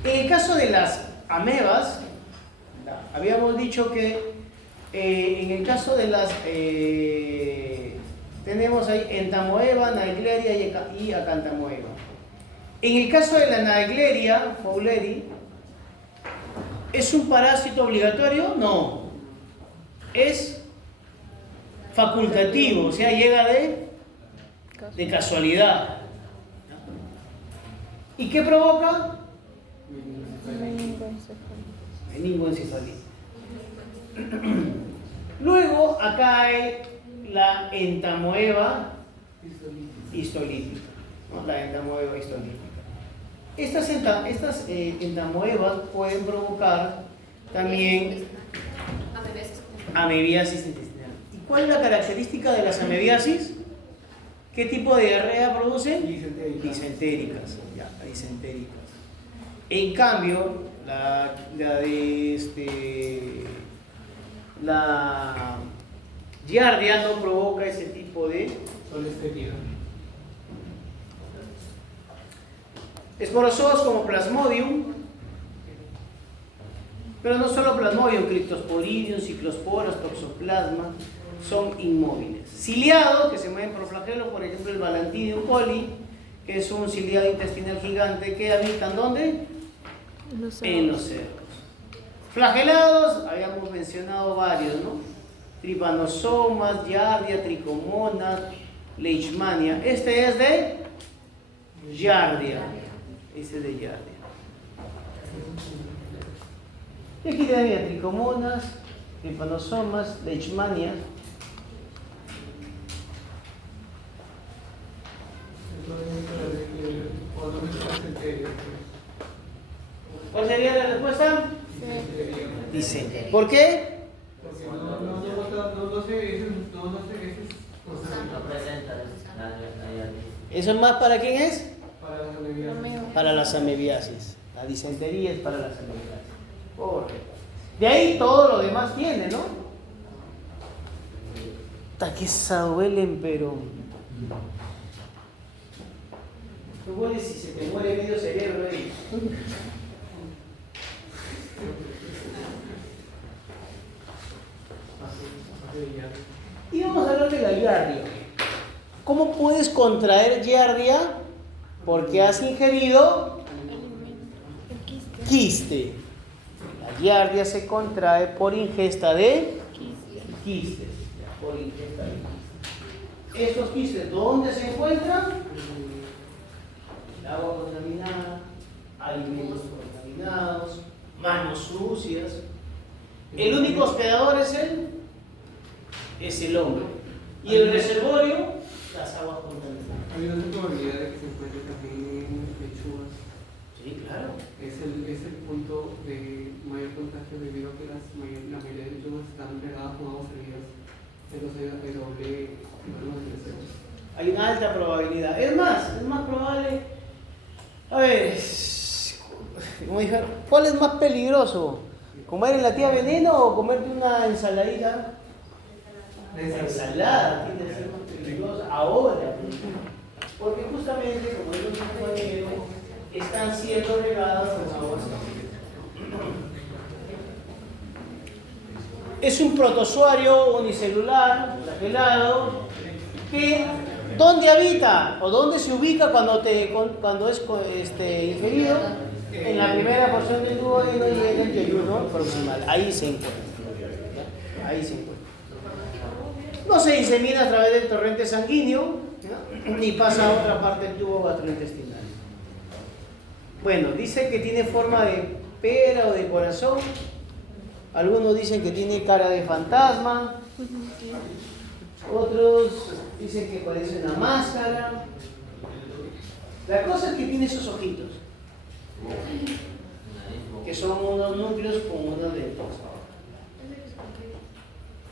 en el caso de las amebas, habíamos dicho que en el caso de las tenemos ahí Entamoeba, Naegleria y Acanthamoeba. En el caso de la Naegleria fowleri, ¿es un parásito obligatorio? No. Es facultativo, o sea, llega de casualidad. ¿Y qué provoca? Meningoencefalía. Luego acá hay la Entamoeba histolítica, ¿no? La Entamoeba histolítica. Estas entamoebas pueden provocar también amebiasis intestinal. ¿Y cuál es la característica de las amebiasis? ¿Qué tipo de diarrea producen? Disentéricas. Ya, disentéricas. En cambio, la giardia no provoca ese tipo de esporozoos como Plasmodium, pero no solo Plasmodium, Cryptosporidium, Ciclosporas, Toxoplasma, son inmóviles. Ciliados, que se mueven por flagelos, por ejemplo el Balantidium coli, que es un ciliado intestinal gigante que habitan ¿dónde? En los cerdos. Flagelados, habíamos mencionado varios, ¿no? Trypanosomas, Giardia, Trichomonas, Leishmania. Este es de Giardia. Este es de Giardia. Y aquí tenemos Trichomonas, Trypanosomas, Leishmania. ¿Cuál sería la respuesta? Dice. ¿Por qué? Porque no sé, ¿Eso es más para quién es? para las amebiasis. Para las amebiasis. La disentería es para las amebiasis. Correcto. De ahí todo lo demás tiene, ¿no? Hasta que esa duelen, pero... ¿Qué duele si se te muere medio cerebro ahí? Y vamos a hablar de la giardia. ¿Cómo puedes contraer giardia? Porque has ingerido quiste. La giardia se contrae por ingesta de quistes. Por ingesta de quistes. Estos quistes, ¿dónde se encuentran? El agua contaminada, alimentos contaminados, manos sucias. El único hospedador es el hombre. Y el reservorio, las aguas contaminadas. Hay una probabilidad de que se encuentre también en lechugas. Sí, claro. Es el punto de mayor contagio debido a que la mayoría de lechugas están regadas con aguas servidas. Entonces hay doble fenómeno de creación. Hay una alta probabilidad. Es más probable. A ver, como dijeron, ¿cuál es más peligroso? ¿Comer en la tía veneno o comerte una ensaladita? La ensalada tiene que ser más peligrosa ahora. Porque justamente, como dijo mi compañero, están siendo regadas con aguas. Es un protozoario unicelular, flagelado, que ¿dónde habita o dónde se ubica cuando es ingerido? En la primera porción del duodeno y en el yeyuno proximal. Ahí se encuentra. Ahí se encuentra. No se disemina a través del torrente sanguíneo, ¿no? Ni pasa a otra parte del tubo gastrointestinal. Bueno, dice que tiene forma de pera o de corazón. Algunos dicen que tiene cara de fantasma. Otros dicen que parece una máscara. La cosa es que tiene esos ojitos, que son unos núcleos con unos lentes.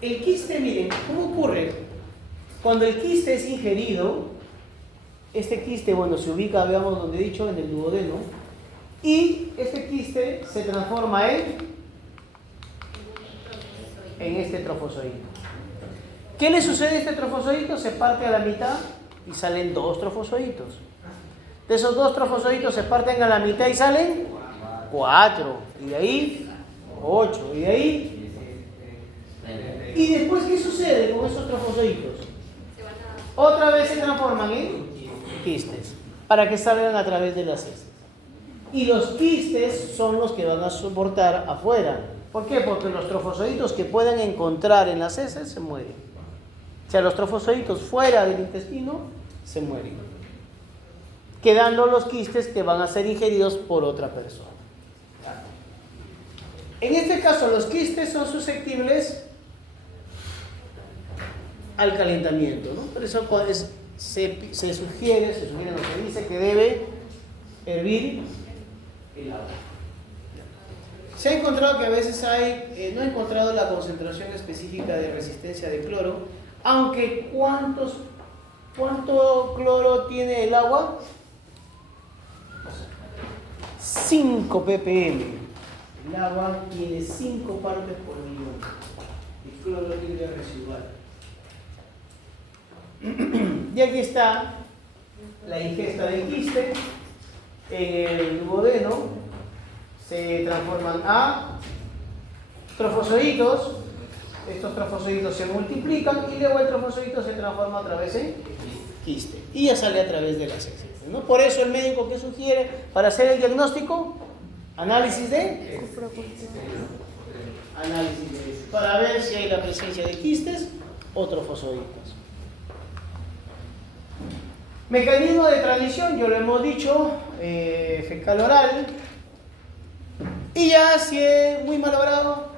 El quiste, miren, ¿cómo ocurre? Cuando el quiste es ingerido, este quiste, bueno, se ubica, veamos donde he dicho, en el duodeno, y este quiste se transforma en este trofozoito. ¿Qué le sucede a este trofozoito? Se parte a la mitad y salen 2 trofozoitos. De esos 2 trofozoitos se parten a la mitad y salen 4. Y de ahí 8. Y de ahí. ¿Y después qué sucede con esos trofozoitos? Otra vez se transforman en quistes para que salgan a través de las heces. Y los quistes son los que van a soportar afuera. ¿Por qué? Porque los trofozoitos que puedan encontrar en las heces se mueren. O sea, los trofozoitos fuera del intestino se mueren, quedando los quistes que van a ser ingeridos por otra persona. En este caso, los quistes son susceptibles al calentamiento, ¿no? Por eso se sugiere, no, se dice que debe hervir el agua. Se ha encontrado que a veces hay, no he encontrado la concentración específica de resistencia de cloro, aunque ¿cuánto cloro tiene el agua? 5 ppm. El agua tiene 5 partes por millón. El cloro libre residual. Y aquí está la ingesta del quiste. El duodeno se transforman a trofozoitos. Estos trofozoitos se multiplican y luego el trofozoito se transforma a través de quiste y ya sale a través de las heces, ¿no? Por eso el médico que sugiere para hacer el diagnóstico, análisis de para ver si hay la presencia de quistes o trofozoitos. Mecanismo de transmisión, yo lo hemos dicho, fecal oral. Y ya si es muy malogrado,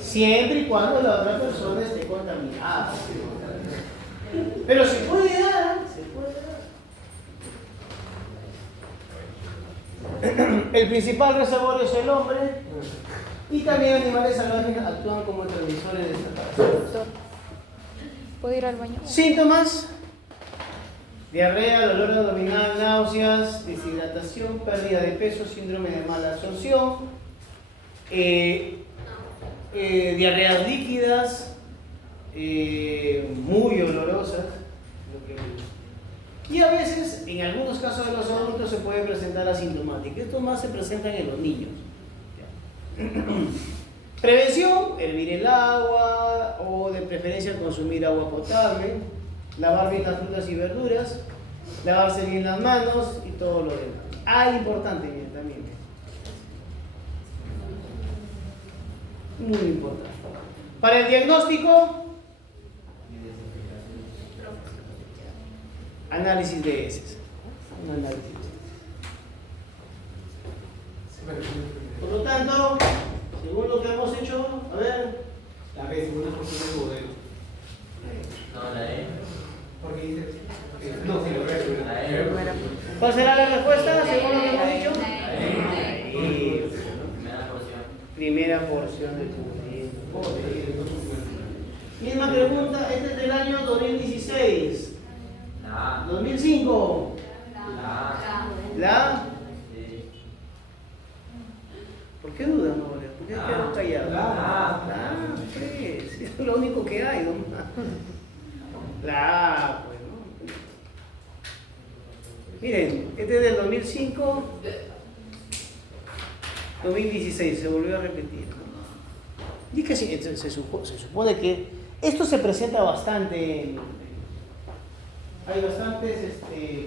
siempre y cuando la otra persona esté contaminada. Pero se puede dar, El principal reservorio es el hombre y también animales salvajes actúan como transmisores de esta enfermedad. Doctor, ¿puedo ir al baño? Síntomas: diarrea, dolor abdominal, náuseas, deshidratación, pérdida de peso, síndrome de mala absorción, diarreas líquidas, muy olorosas, y a veces, en algunos casos de los adultos, se puede presentar asintomática. Esto más se presentan en los niños. Prevención: hervir el agua o de preferencia consumir agua potable, lavar bien las frutas y verduras, lavarse bien las manos y todo lo demás. Importante bien, también. Muy importante. Para el diagnóstico, análisis de heces. Un análisis. Por lo tanto, según lo que hemos hecho, a ver, La B, segunda porción del modelo. No, la E. Porque dice. No, sí, lo veo. La E. ¿cuál será la respuesta según lo que hemos dicho? Primera porción. Primera porción del cumplimiento. Misma pregunta, este es del año 2016. La A. 2005. La A. ¿La? Sí. ¿Por qué dudan ahora? ¿Por qué quedan callados? Pues, es lo único que hay, ¿no? La A, pues, ¿no? Miren, este es del 2005, 2016, se volvió a repetir, ¿no? Y que se supone que esto se presenta bastante, hay bastantes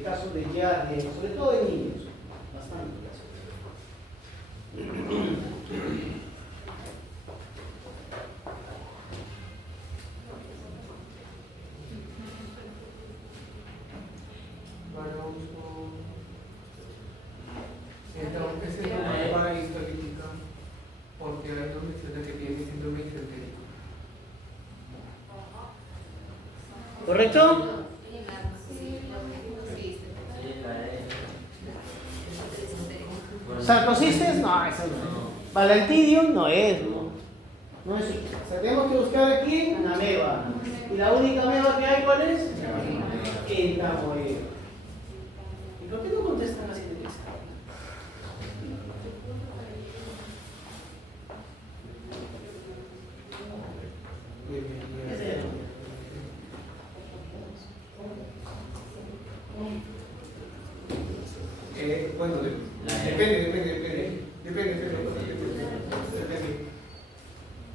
casos de diarrea, sobre todo en niños, bastantes casos. Ahora vamos con ¿Correcto? Sí, la E. ¿Sarcocistes? No, eso no. Valentidium no es, ¿no? No es. O sea, tenemos que buscar aquí una ameba. ¿Y la única ameba que hay cuál es? Entamoeba. ¿Y por qué no contestan así de lista? ¿Qué se llama? Bueno,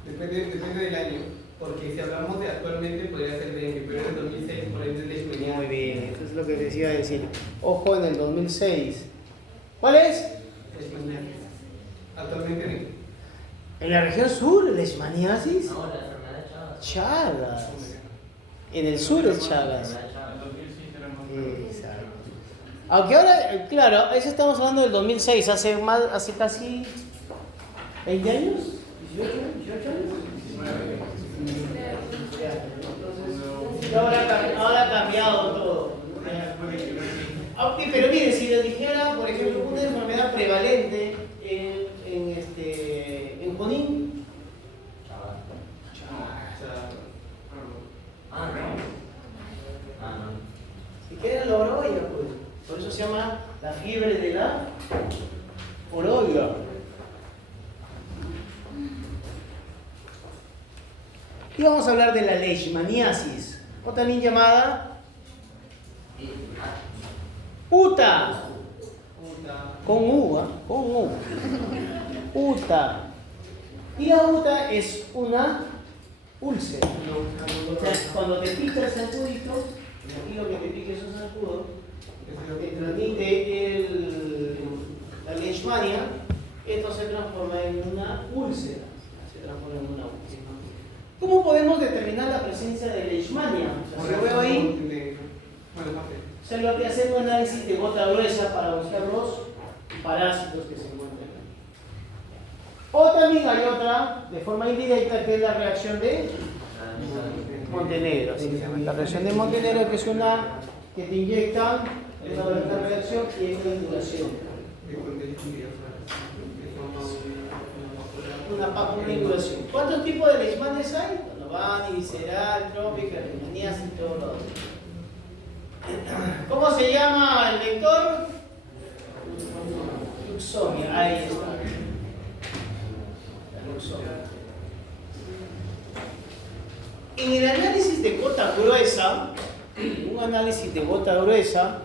depende del año, porque si hablamos de actualmente podría ser dengue, pero en el 2006 por ahí de leishmaniasis. Muy bien, eso es lo que les iba a decir. Ojo en el 2006. ¿Cuál es? Leishmaniasis. Actualmente dengue. En la región sur, leishmaniasis. No, la enfermedad de Chagas. Chagas. En el sur es Chagas. La enfermedad de Chagas. Exacto. Aunque ahora, claro, eso estamos hablando del 2006, hace casi 20 años, 18 años. Y ahora ha cambiado todo. Aunque, pero mire, si les dijera, por ejemplo, una enfermedad prevalente en Junín. Ah, no. Ah, no. Si queda la orolla, pues. Por eso se llama la fiebre de la orolla. Y vamos a hablar de la leishmaniasis, o también llamada UTA. Con U, ¿eh? Con U. UTA. Y la UTA es una úlcera. O sea, cuando te pica el zancudito, aquí lo que te pica es un zancudo, te transmite la leishmania, esto se transforma en una úlcera. ¿Cómo podemos determinar la presencia de leishmania? O sea, si lo veo ahí, se lo que hacer un análisis de gota gruesa para buscar los parásitos que se encuentran. O también hay otra, de forma indirecta, que es la reacción de Montenegro. Así se llama. La reacción de Montenegro, que es una que te inyectan, es una reacción y es una induración. Una induración. ¿Cuántos tipos de leishmanias hay? Bueno, van, visceral, trópica, leishmaniasis y todo lo otro. ¿Cómo se llama el vector? Luxomia, ahí está. La luxomia. En el análisis de gota gruesa, un análisis de gota gruesa,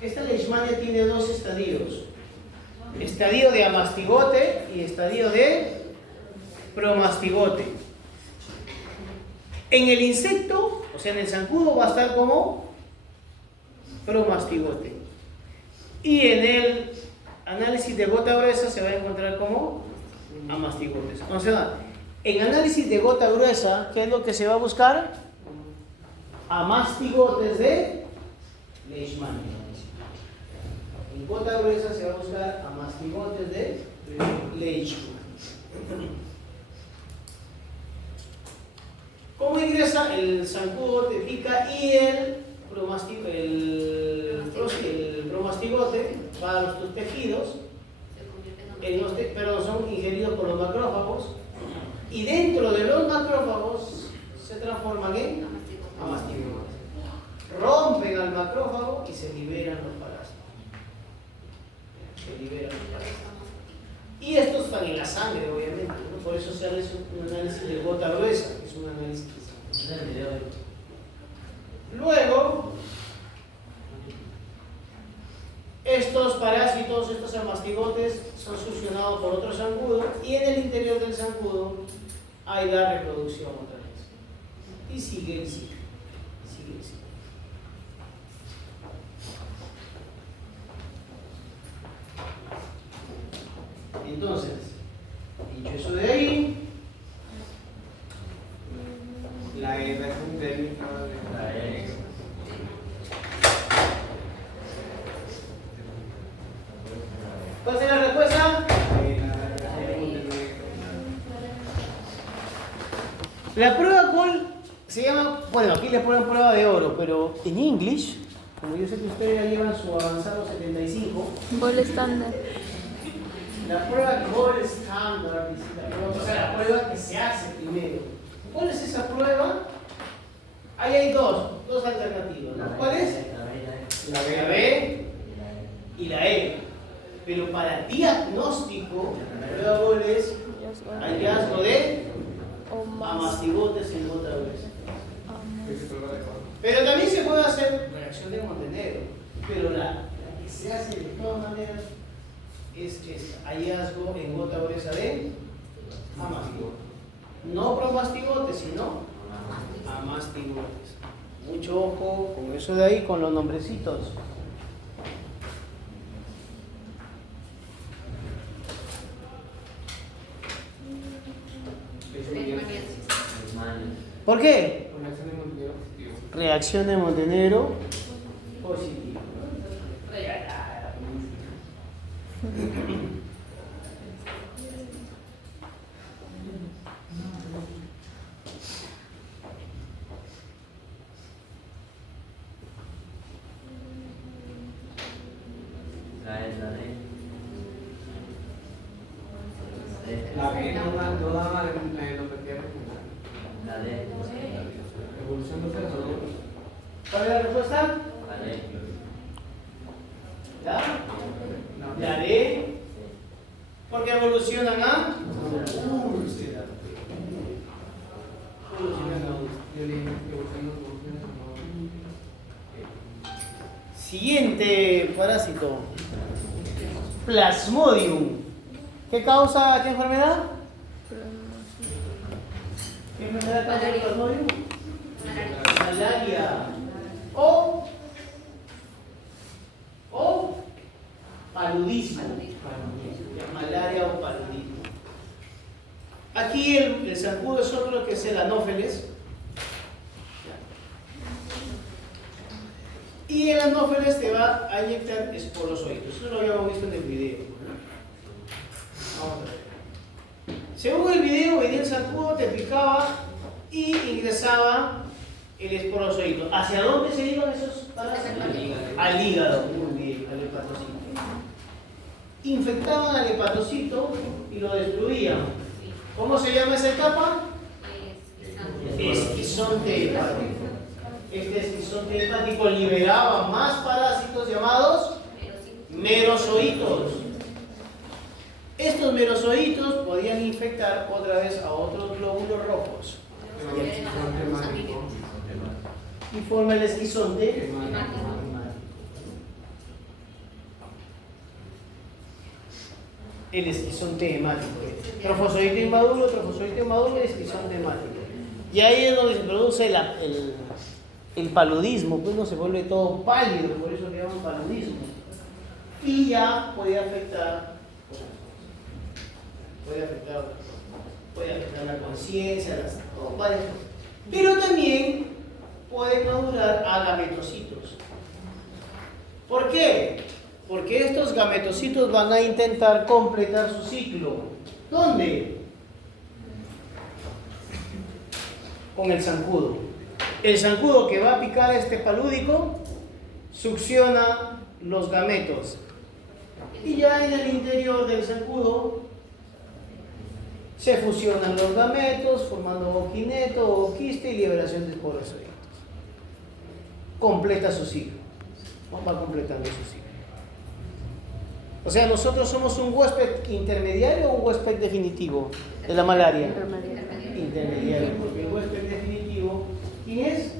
esta leishmania tiene dos estadios: estadio de amastigote y estadio de promastigote. En el insecto, o sea en el zancudo, va a estar como promastigote. Y en el análisis de gota gruesa se va a encontrar como amastigotes. O sea, en análisis de gota gruesa, ¿qué es lo que se va a buscar? Amastigotes de leishmania. En gota gruesa se va a buscar amastigotes de leishmania. ¿Cómo ingresa? El zancudo te pica y el promastigote va a tus tejidos, pero son ingeridos por los macrófagos, y dentro de los macrófagos se transforman en amastigotes. Rompen al macrófago y se liberan los parásitos. Y estos están en la sangre, obviamente, ¿no? Por eso se hace un análisis de gota gruesa, que es un análisis de sangre. Luego, estos parásitos, estos amastigotes, son succionados por otro zancudo y en el interior del zancudo hay la reproducción otra vez. Y sigue el ciclo. Sigue el ciclo. Entonces, dicho eso de ahí, La edad es un técnico de La E. ¿cuál es la respuesta? La prueba cuál se llama, bueno, aquí le ponen prueba de oro, pero en English, como yo sé que ustedes ya llevan su avanzado 75, Gol estándar. la prueba gold standard, o sea, la prueba que se hace primero. ¿Cuál es esa prueba? Ahí hay dos alternativas, ¿no? ¿Cuál es? La B y la E. Pero para diagnóstico, la prueba gold es hallazgo de O más. amastigotes en gota gruesa. Ese fue lo de abajo. Pero también se puede hacer reacción de Montenegro. Pero la que se hace de todas maneras es hallazgo en gota gruesa de amastigotes. No promastigotes, sino amastigotes. Mucho ojo con eso de ahí, con los nombrecitos. ¿Por qué? Con acción de Montenegro positivo. Reacción de Montenegro positiva. La B no daba la endopatía regional. La D. Evolución no se resolvió. ¿Cuál es la respuesta? La D. ¿Ya? No. La D. Porque evolucionan a úlcera. Evolucionan a úlcera. Yo le dije evolución no Siguiente parásito. Plasmodium. ¿Qué causa qué enfermedad? ¿Qué enfermedad causa el plasmodium? Malaria. O paludismo. Malaria o paludismo. Aquí el zancudo es otro que es el anófeles. Y el anófeles te va a inyectar esporozoitos. Eso lo habíamos visto en el video. Vamos a ver. Según el video, venía el zancudo, te picaba y ingresaba el esporozoito. ¿Hacia dónde se iban esos parásitos? Al hígado. Muy bien, al hepatocito. Infectaban al hepatocito y lo destruían. ¿Cómo se llama esa etapa? Esquizonte hepático. Este esquizonte hepático liberaba más parásitos llamados merozoitos. Estos merozoitos podían infectar otra vez a otros glóbulos rojos y forma el esquizonte hemático. El esquizonte hemático. Trofozoito inmaduro, esquizonte hemático. Y ahí es donde se produce el paludismo, pues no se vuelve todo pálido, por eso le llaman paludismo. Y ya puede afectar la conciencia, varias cosas. Pero también puede madurar a gametocitos. ¿Por qué? Porque estos gametocitos van a intentar completar su ciclo. ¿Dónde? Con el zancudo. El zancudo que va a picar este palúdico succiona los gametos. Y ya en el interior del zancudo se fusionan los gametos formando oquineto o quiste y liberación de esporozoitos. Completa su ciclo. Va completando su ciclo. O sea, nosotros somos un huésped intermediario o un huésped definitivo de la malaria. Intermediario, porque el huésped definitivo, ¿quién es?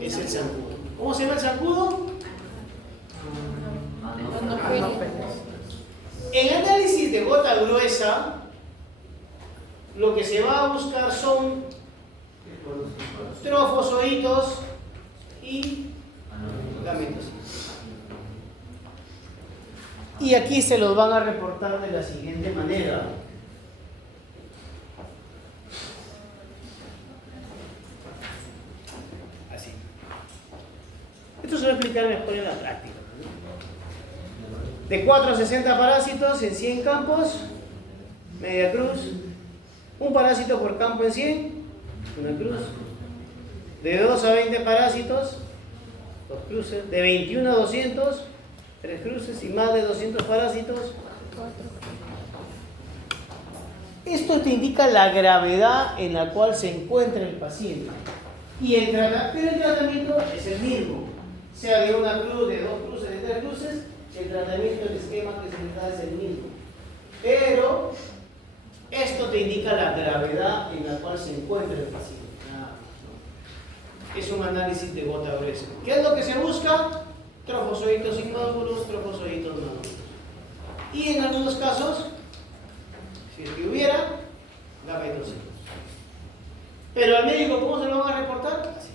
Es el zancudo. ¿Cómo se llama el zancudo? En análisis de gota gruesa, lo que se va a buscar son trofozoitos y gametocitos. Y aquí se los van a reportar de la siguiente manera. Así. Esto se va a explicar mejor en la práctica. De 4 a 60 parásitos en 100 campos, media cruz. Un parásito por campo en 100, una cruz. De 2 a 20 parásitos, 2 cruces. De 21 a 200, 3 cruces. Y más de 200 parásitos, 4. Esto te indica la gravedad en la cual se encuentra el paciente. Y el tratamiento es el mismo. Sea de una cruz, de 2 cruces, de 3 cruces, el tratamiento, el esquema que se le da es el mismo. Pero esto te indica la gravedad en la cual se encuentra el paciente. Es un análisis de gota gruesa. ¿Qué es lo que se busca? Trofosoditos inmódulos, trofosoditos maduros. Y en algunos casos, si es que hubiera, gametosis. Pero al médico, ¿cómo se lo van a reportar? Así,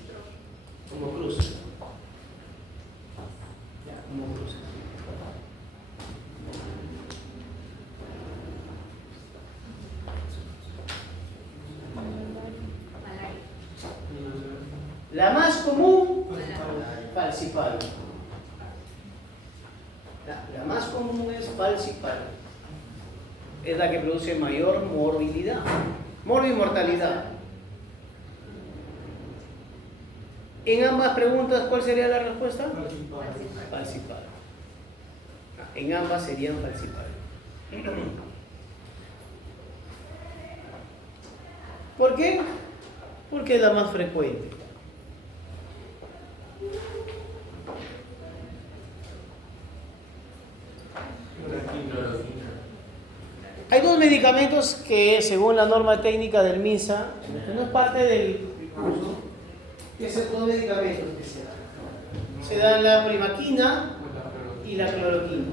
como cruz. Ya, como cruz. La más común, falciparum. La más común es falciparum. Es la que produce mayor morbilidad, morbimortalidad. En ambas preguntas, ¿cuál sería la respuesta? Falciparum. En ambas serían falciparum. ¿Por qué? Porque es la más frecuente. Hay dos medicamentos que, según la norma técnica del MINSA, que no es parte del curso, que son dos medicamentos que se dan. Se dan la primaquina y la cloroquina.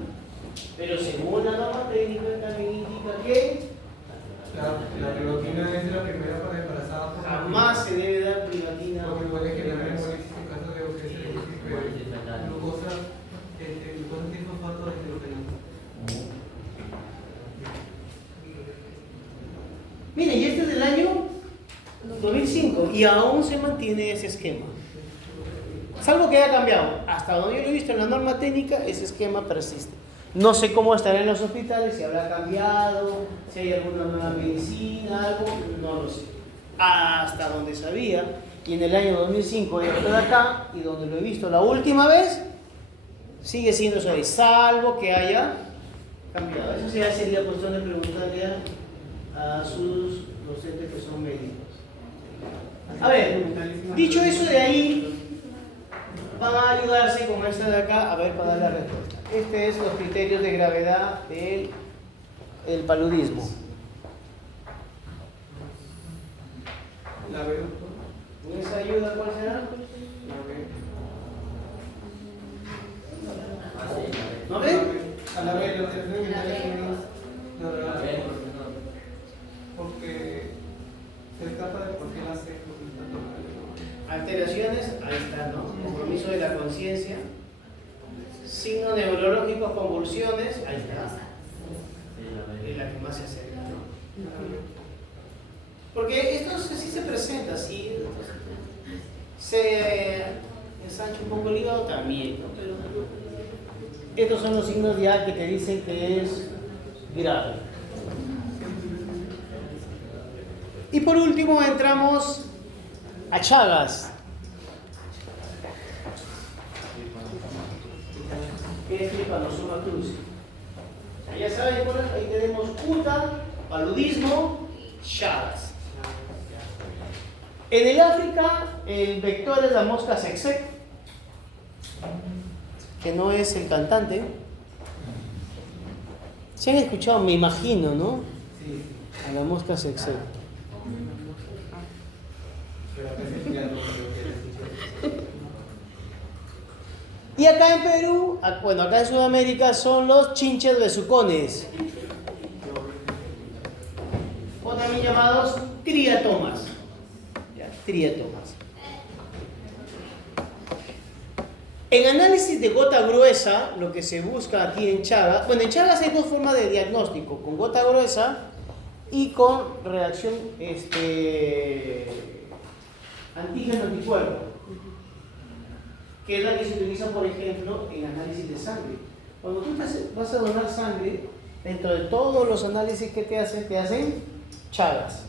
Pero según la norma técnica también indica que La cloroquina es la primera para embarazadas. jamás se debe dar primaquina. Porque puede generar hemólisis en caso de ausencia de glucosa trifosfato de hidrogenasa. Mire, y este es del año 2005 y aún se mantiene ese esquema. Salvo que haya cambiado. Hasta donde yo lo he visto en la norma técnica, ese esquema persiste. No sé cómo estará en los hospitales, si habrá cambiado, si hay alguna nueva medicina, algo, no lo sé. Hasta donde sabía, y en el año 2005 yo estoy acá, y donde lo he visto la última vez, sigue siendo eso ahí, salvo que haya cambiado. Eso ya sería cuestión de preguntarle a sus docentes que son médicos. A ver, dicho eso de ahí, van a ayudarse con esta de acá, a ver, para dar la respuesta. Este es los criterios de gravedad del paludismo. La B. ¿Y esa ayuda cuál será? La B. ¿No ven? A la B, los tres La B. A ver, ¿por qué no? porque se trata de por qué la C, porque está tomando. Alteraciones, ahí está, ¿no? Compromiso de la conciencia. Signos neurológicos, convulsiones, ahí está. Es la que más se acerca, ¿no? Porque esto sí se presenta, sí. Se ensancha un poco el hígado también, ¿no? Pero estos son los signos ya que te dicen que es grave. Y por último entramos a Chagas. ¿Qué es Trypanosoma cruzi? Ya saben, ahí tenemos Kuta, paludismo, Chagas. En el África, el vector es la mosca tsetse, que no es el cantante. Se han escuchado, me imagino, ¿no? Sí. A la mosca tsetse. Pero acá se explica lo que Y acá en Perú, bueno, acá en Sudamérica son los chinches besucones, o también llamados triatomas. Ya, triatomas. En análisis de gota gruesa, lo que se busca aquí en Chagas, bueno, en Chagas hay dos formas de diagnóstico, con gota gruesa y con reacción antígeno-anticuerpo, que es la que se utiliza, por ejemplo, en análisis de sangre. Cuando tú vas a donar sangre, dentro de todos los análisis que te hacen Chagas.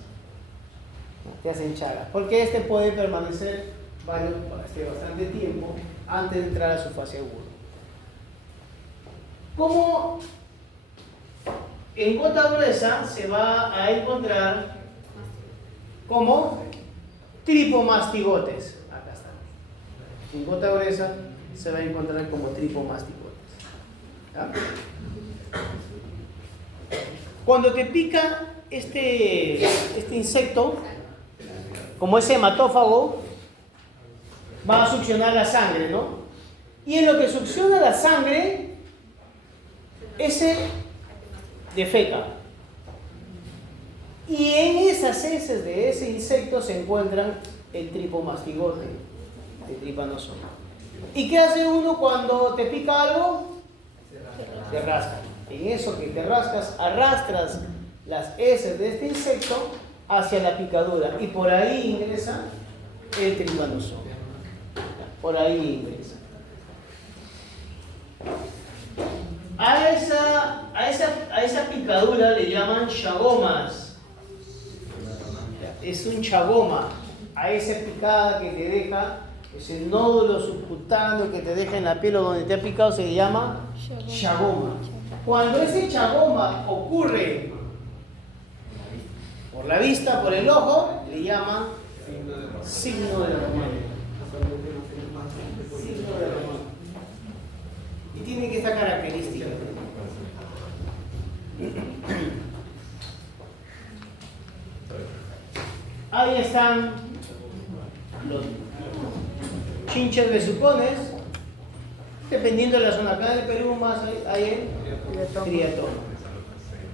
te hacen chagas, porque este puede permanecer bastante tiempo antes de entrar a su fase aguda. Como en gota gruesa se va a encontrar como tripomastigotes. Acá está. En gota gruesa se va a encontrar como tripomastigotes. ¿Ya? Cuando te pica este insecto, como es hematófago, va a succionar la sangre, ¿no? Y en lo que succiona la sangre, ese defeca. Y en esas heces de ese insecto se encuentran el tripomastigote, el trypanosoma. ¿Y qué hace uno cuando te pica algo? Te rasca. En eso que te rascas, arrastras las heces de este insecto hacia la picadura y por ahí ingresa el trypanosoma. Por ahí ingresa. A esa picadura le llaman chagomas. Es un chagoma. A esa picada que te deja, ese nódulo subcutáneo que te deja en la piel o donde te ha picado, se llama chagoma. Cuando ese chagoma ocurre por la vista, por el ojo, le llaman signo de Romano. Signo de Romano. Y tiene que esta característica. Ahí están los chinches besucones, dependiendo de la zona. Acá en el Perú más hay el triatoma.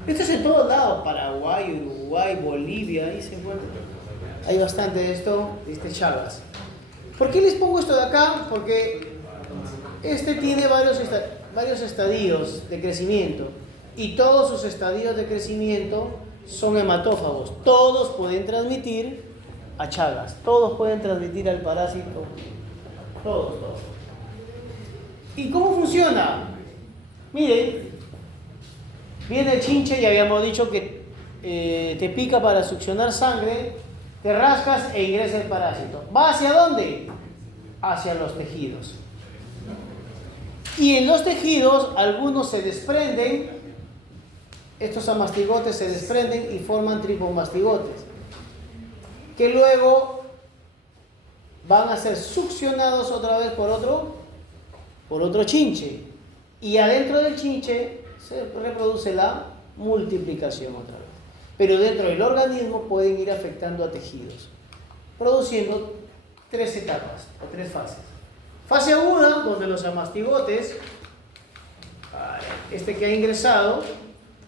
Esto es en todos lados, Paraguay, Uruguay, Bolivia, ahí se encuentra. Hay bastante de esto, de este Chagas. ¿Por qué les pongo esto de acá? Porque este tiene varios estadios de crecimiento y todos sus estadios de crecimiento son hematófagos. Todos pueden transmitir a Chagas, todos pueden transmitir al parásito, todos. ¿Y cómo funciona? Miren, viene el chinche, ya habíamos dicho que te pica para succionar sangre, te rascas e ingresa el parásito. ¿Va hacia dónde? Hacia los tejidos. Y en los tejidos algunos se desprenden, estos amastigotes se desprenden y forman tripomastigotes, que luego van a ser succionados otra vez por otro chinche. Y adentro del chinche se reproduce la multiplicación otra vez. Pero dentro del organismo pueden ir afectando a tejidos, produciendo 3 etapas o 3 fases. Fase aguda, donde los amastigotes, este que ha ingresado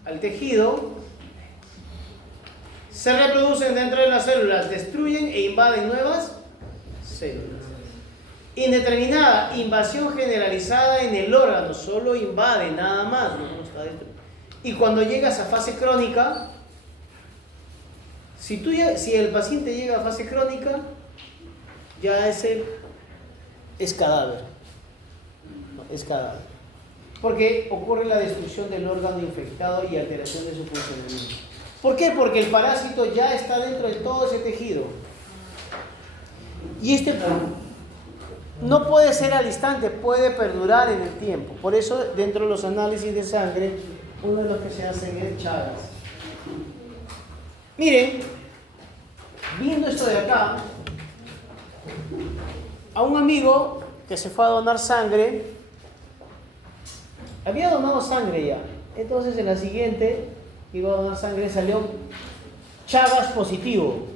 al tejido, se reproducen dentro de las células, destruyen e invaden nuevas células. Indeterminada, invasión generalizada en el órgano, solo invade, nada más, no está dentro. Y cuando llegas a fase crónica, si el paciente llega a fase crónica, ya es cadáver. No, es cadáver. Porque ocurre la destrucción del órgano infectado y alteración de su funcionamiento. ¿Por qué? Porque el parásito ya está dentro de todo ese tejido. Y no puede ser al instante, puede perdurar en el tiempo. Por eso, dentro de los análisis de sangre, uno de los que se hacen es Chagas. Miren, viendo esto de acá, a un amigo que se fue a donar sangre, había donado sangre ya. Entonces, en la siguiente, iba a donar sangre, salió Chagas positivo.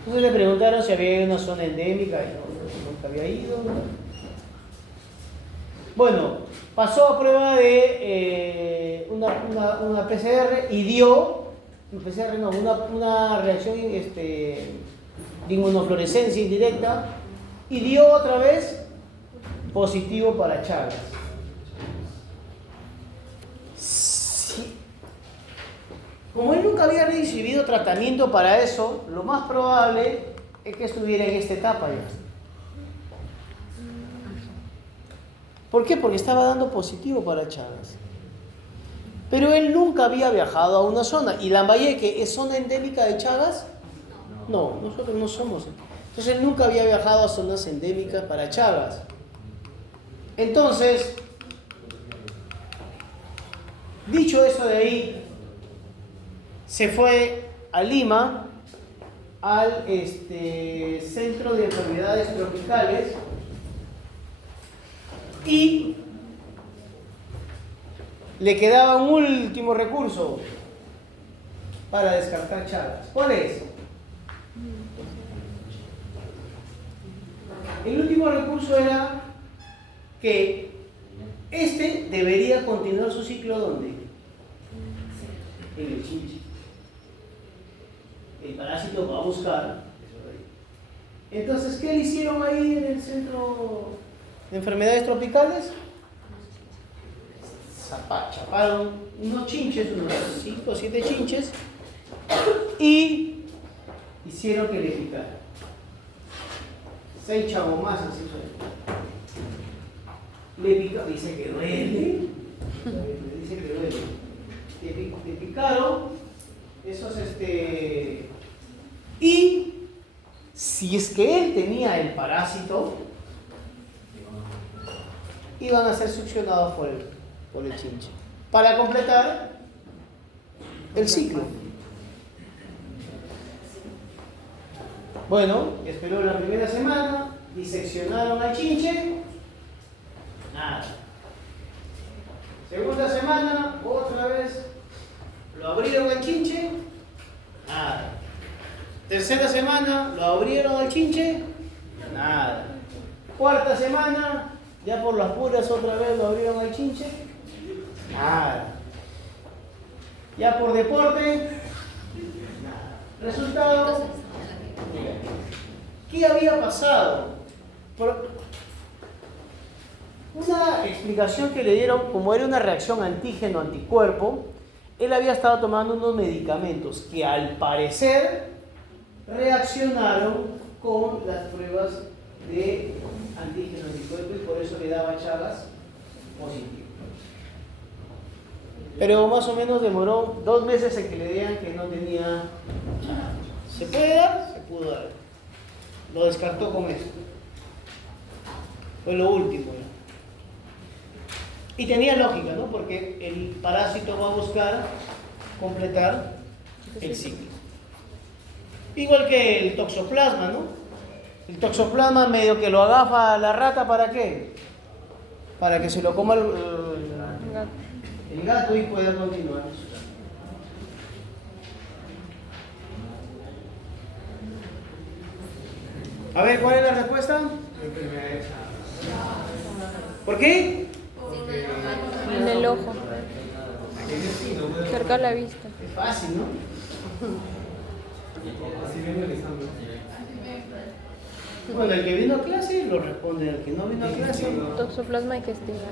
Entonces le preguntaron si había ido a una zona endémica y nunca había ido. Bueno, pasó a prueba de una PCR y dio, una reacción de inmunofluorescencia indirecta y dio otra vez positivo para Chagas. Como él nunca había recibido tratamiento para eso, lo más probable es que estuviera en esta etapa ya. ¿Por qué? Porque estaba dando positivo para Chagas. Pero él nunca había viajado a una zona. ¿Y Lambayeque es zona endémica de Chagas? No, nosotros no somos. Entonces él nunca había viajado a zonas endémicas para Chagas. Entonces, dicho eso de ahí, se fue a Lima, al Centro de Enfermedades Tropicales, y le quedaba un último recurso para descartar Chagas. ¿Cuál es? El último recurso era que debería continuar su ciclo ¿dónde? En el chinche. El parásito va a buscar. Entonces, ¿qué le hicieron ahí en el Centro de Enfermedades Tropicales? Chaparon unos chinches, unos 5 o 7 chinches, y hicieron que le picara. 6 chavomazos le picaron, dice que duele, dice que duele. Te picaron esos y si es que él tenía el parásito, iban a ser succionados por el chinche para completar el ciclo. Bueno, esperó la primera semana, diseccionaron al chinche, nada. Segunda semana, otra vez, lo abrieron al chinche, nada. Tercera semana, lo abrieron al chinche, nada. Cuarta semana, ya por las puras otra vez lo abrieron al chinche, nada. Ya por deporte, nada. Resultado, ¿qué había pasado? Una explicación que le dieron, como era una reacción antígeno-anticuerpo, él había estado tomando unos medicamentos que al parecer reaccionaron con las pruebas de antígeno-anticuerpo y por eso le daba Chagas positivo. Pero más o menos demoró 2 meses en que le digan que no tenía Chagas. ¿Se puede dar? Se pudo dar. Lo descartó con eso. Fue lo último. Y tenía lógica, ¿no? Porque el parásito va a buscar completar el ciclo. Igual que el toxoplasma, ¿no? El toxoplasma medio que lo agafa a la rata, ¿para qué? Para que se lo coma el gato y pueda continuar. A ver, ¿cuál es la respuesta? ¿Por qué? En el ojo. Cerca a la vista. Es fácil, ¿no? Así viene el examen. Bueno, el que vino a clase lo responde, el que no vino a clase. Toxoplasma digestiva.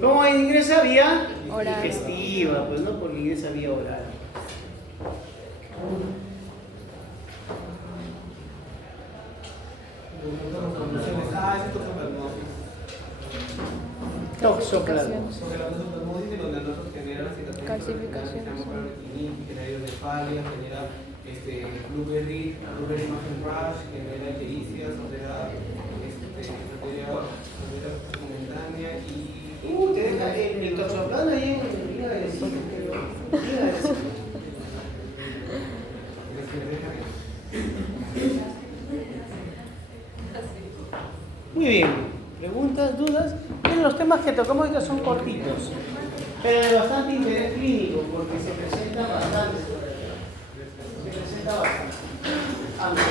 ¿Cómo ingresa vía? Oral. Digestiva, pues no, porque ingresa vía oral. Ese toxoplasmosis. Toxoplasma. Sobre la toxoplasmosis, en donde nosotros genera Calcificación. genera hidrocefalia, genera blueberry muffin rash, genera ictericias, genera momentánea y... Te deja el toxoplasma ahí en el hígado. Muy bien. ¿Preguntas, dudas? Miren, los temas que tocamos ya son cortitos, pero de bastante interés clínico, porque se presentan bastante. Se presenta bastante.